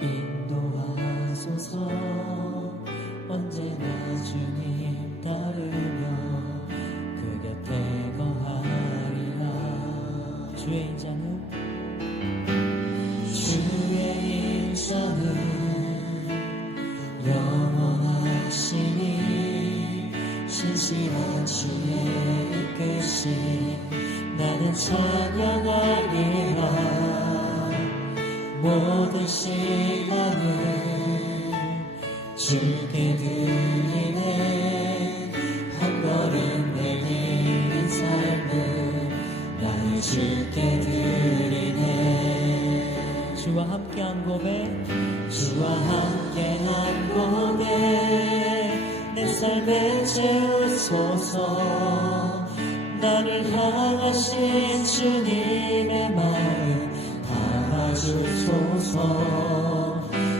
인도하소서. 언제나 주님 따르며 그 곁에 거하리라. 주의 인자는 영원하시니 신실한 주의 이끄심 나는 찬양하리라. 모든 시간을 주께 드리네. 한 걸음 내리는 삶을 나의 주께 드리네. 주와 함께한 고백, 주와 함께한 고백, 내 삶에 채우소서. 나를 향하신 주님의 마음 담아주소서.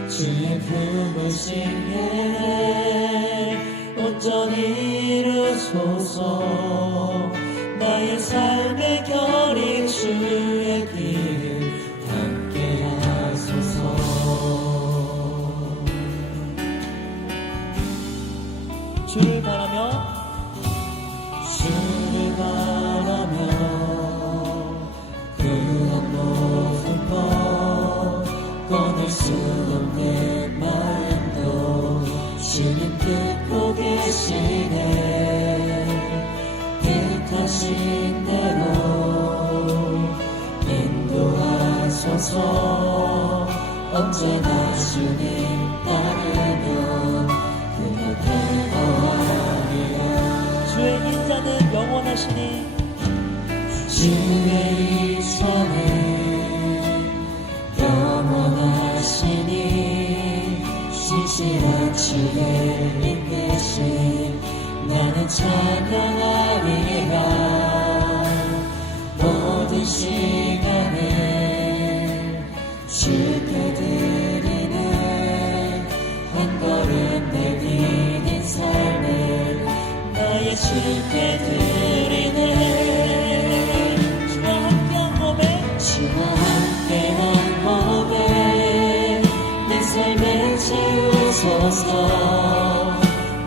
주의 품으신 계획 온전히 이루소서. 나의 삶의 결인 주의 길 함께 하소서. 주를 바라며 그한 모든 것 꺼낼 수 없는 마음도 주님 듣고 계시네. 뜻하신 대로 인도하소서. 언제나 주님 따르며 그 곁에 거하리라. 주의 인자는 영원하시니 주의 인자는 영원하시니 신실한 주의 이끄심 나는 찬양하리라. 모든 시간을 주께 드리는 한 걸음 내디딘 삶을 나의 주께 드리네. 주와 함께한 고백, 주와 함께한 고백, 내 삶에 채우소서.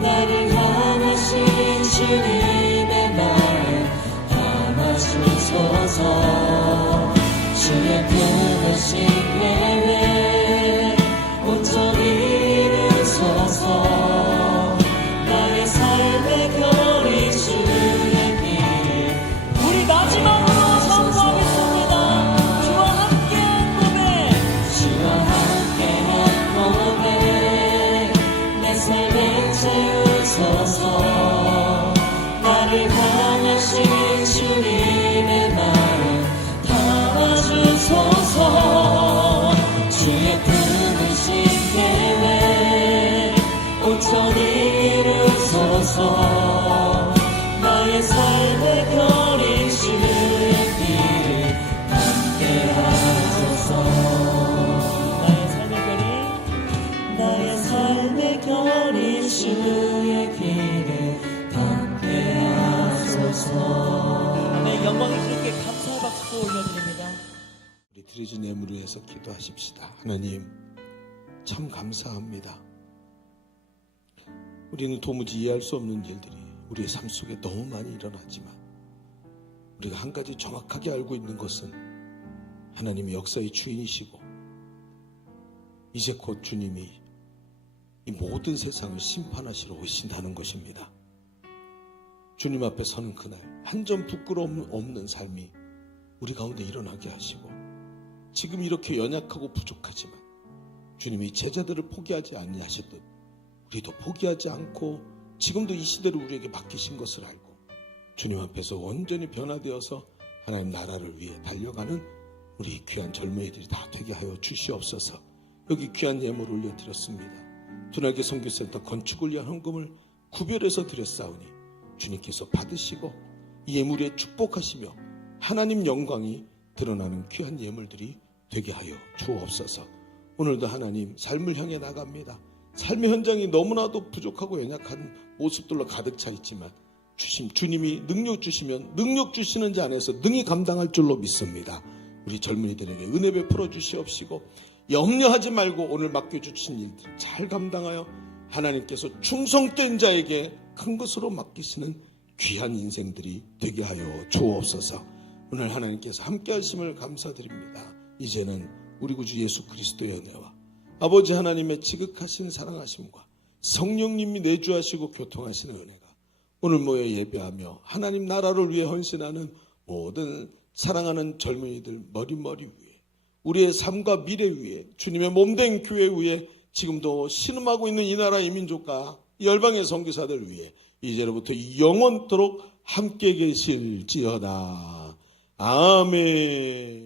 나를 향하신 주님의 마음 담아주소서. 주의 품으신 계획 온전히 이루소서. 나의 삶의 결인 주의 길. 우리 마지막으로 선포하겠습니다. 주와 함께한 고백, 주와 함께한 고백, 내 삶에 채우소서. 나를 향하신 주님의 마음 담아주소서. 주의 품으신 계획 온전히 이루소서. 나의 삶의 결인 주의 길을 함께 하소서. 나의 삶의 결인, 나의 삶의 결인 주의 길을 함께 하소서. 네, 영광의 주님께 감사의 박수 올려드립니다. 우리 드려진 예물을 위해서 기도하십시다. 하나님, 참 감사합니다. 우리는 도무지 이해할 수 없는 일들이 우리의 삶 속에 너무 많이 일어나지만 우리가 한 가지 정확하게 알고 있는 것은 하나님이 역사의 주인이시고 이제 곧 주님이 이 모든 세상을 심판하시러 오신다는 것입니다. 주님 앞에 서는 그날 한 점 부끄러움 없는 삶이 우리 가운데 일어나게 하시고, 지금 이렇게 연약하고 부족하지만 주님이 제자들을 포기하지 아니하시듯 우리도 포기하지 않고 지금도 이 시대를 우리에게 맡기신 것을 알고 주님 앞에서 온전히 변화되어서 하나님 나라를 위해 달려가는 우리 귀한 젊은이들이 다 되게 하여 주시옵소서. 여기 귀한 예물을 올려드렸습니다. 두날개 선교센터 건축을 위한 헌금을 구별해서 드렸사오니 주님께서 받으시고 이 예물에 축복하시며 하나님 영광이 드러나는 귀한 예물들이 되게 하여 주옵소서. 오늘도 하나님 삶을 향해 나갑니다. 삶의 현장이 너무나도 부족하고 연약한 모습들로 가득 차 있지만 주님이 능력 주시면 능력 주시는 자 안에서 능히 감당할 줄로 믿습니다. 우리 젊은이들에게 은혜 베풀어 주시옵시고 염려하지 말고 오늘 맡겨주신 일들 잘 감당하여 하나님께서 충성된 자에게 큰 것으로 맡기시는 귀한 인생들이 되게 하여 주옵소서. 오늘 하나님께서 함께 하심을 감사드립니다. 이제는 우리 구주 예수 그리스도의 은혜와 아버지 하나님의 지극하신 사랑하심과 성령님이 내주하시고 교통하시는 은혜가 오늘 모여 예배하며 하나님 나라를 위해 헌신하는 모든 사랑하는 젊은이들 머리머리 위에 우리의 삶과 미래 위에 주님의 몸된 교회 위에 지금도 신음하고 있는 이 나라 이 민족과 열방의 선교사들 위해 이제로부터 영원토록 함께 계실지어다. 아멘.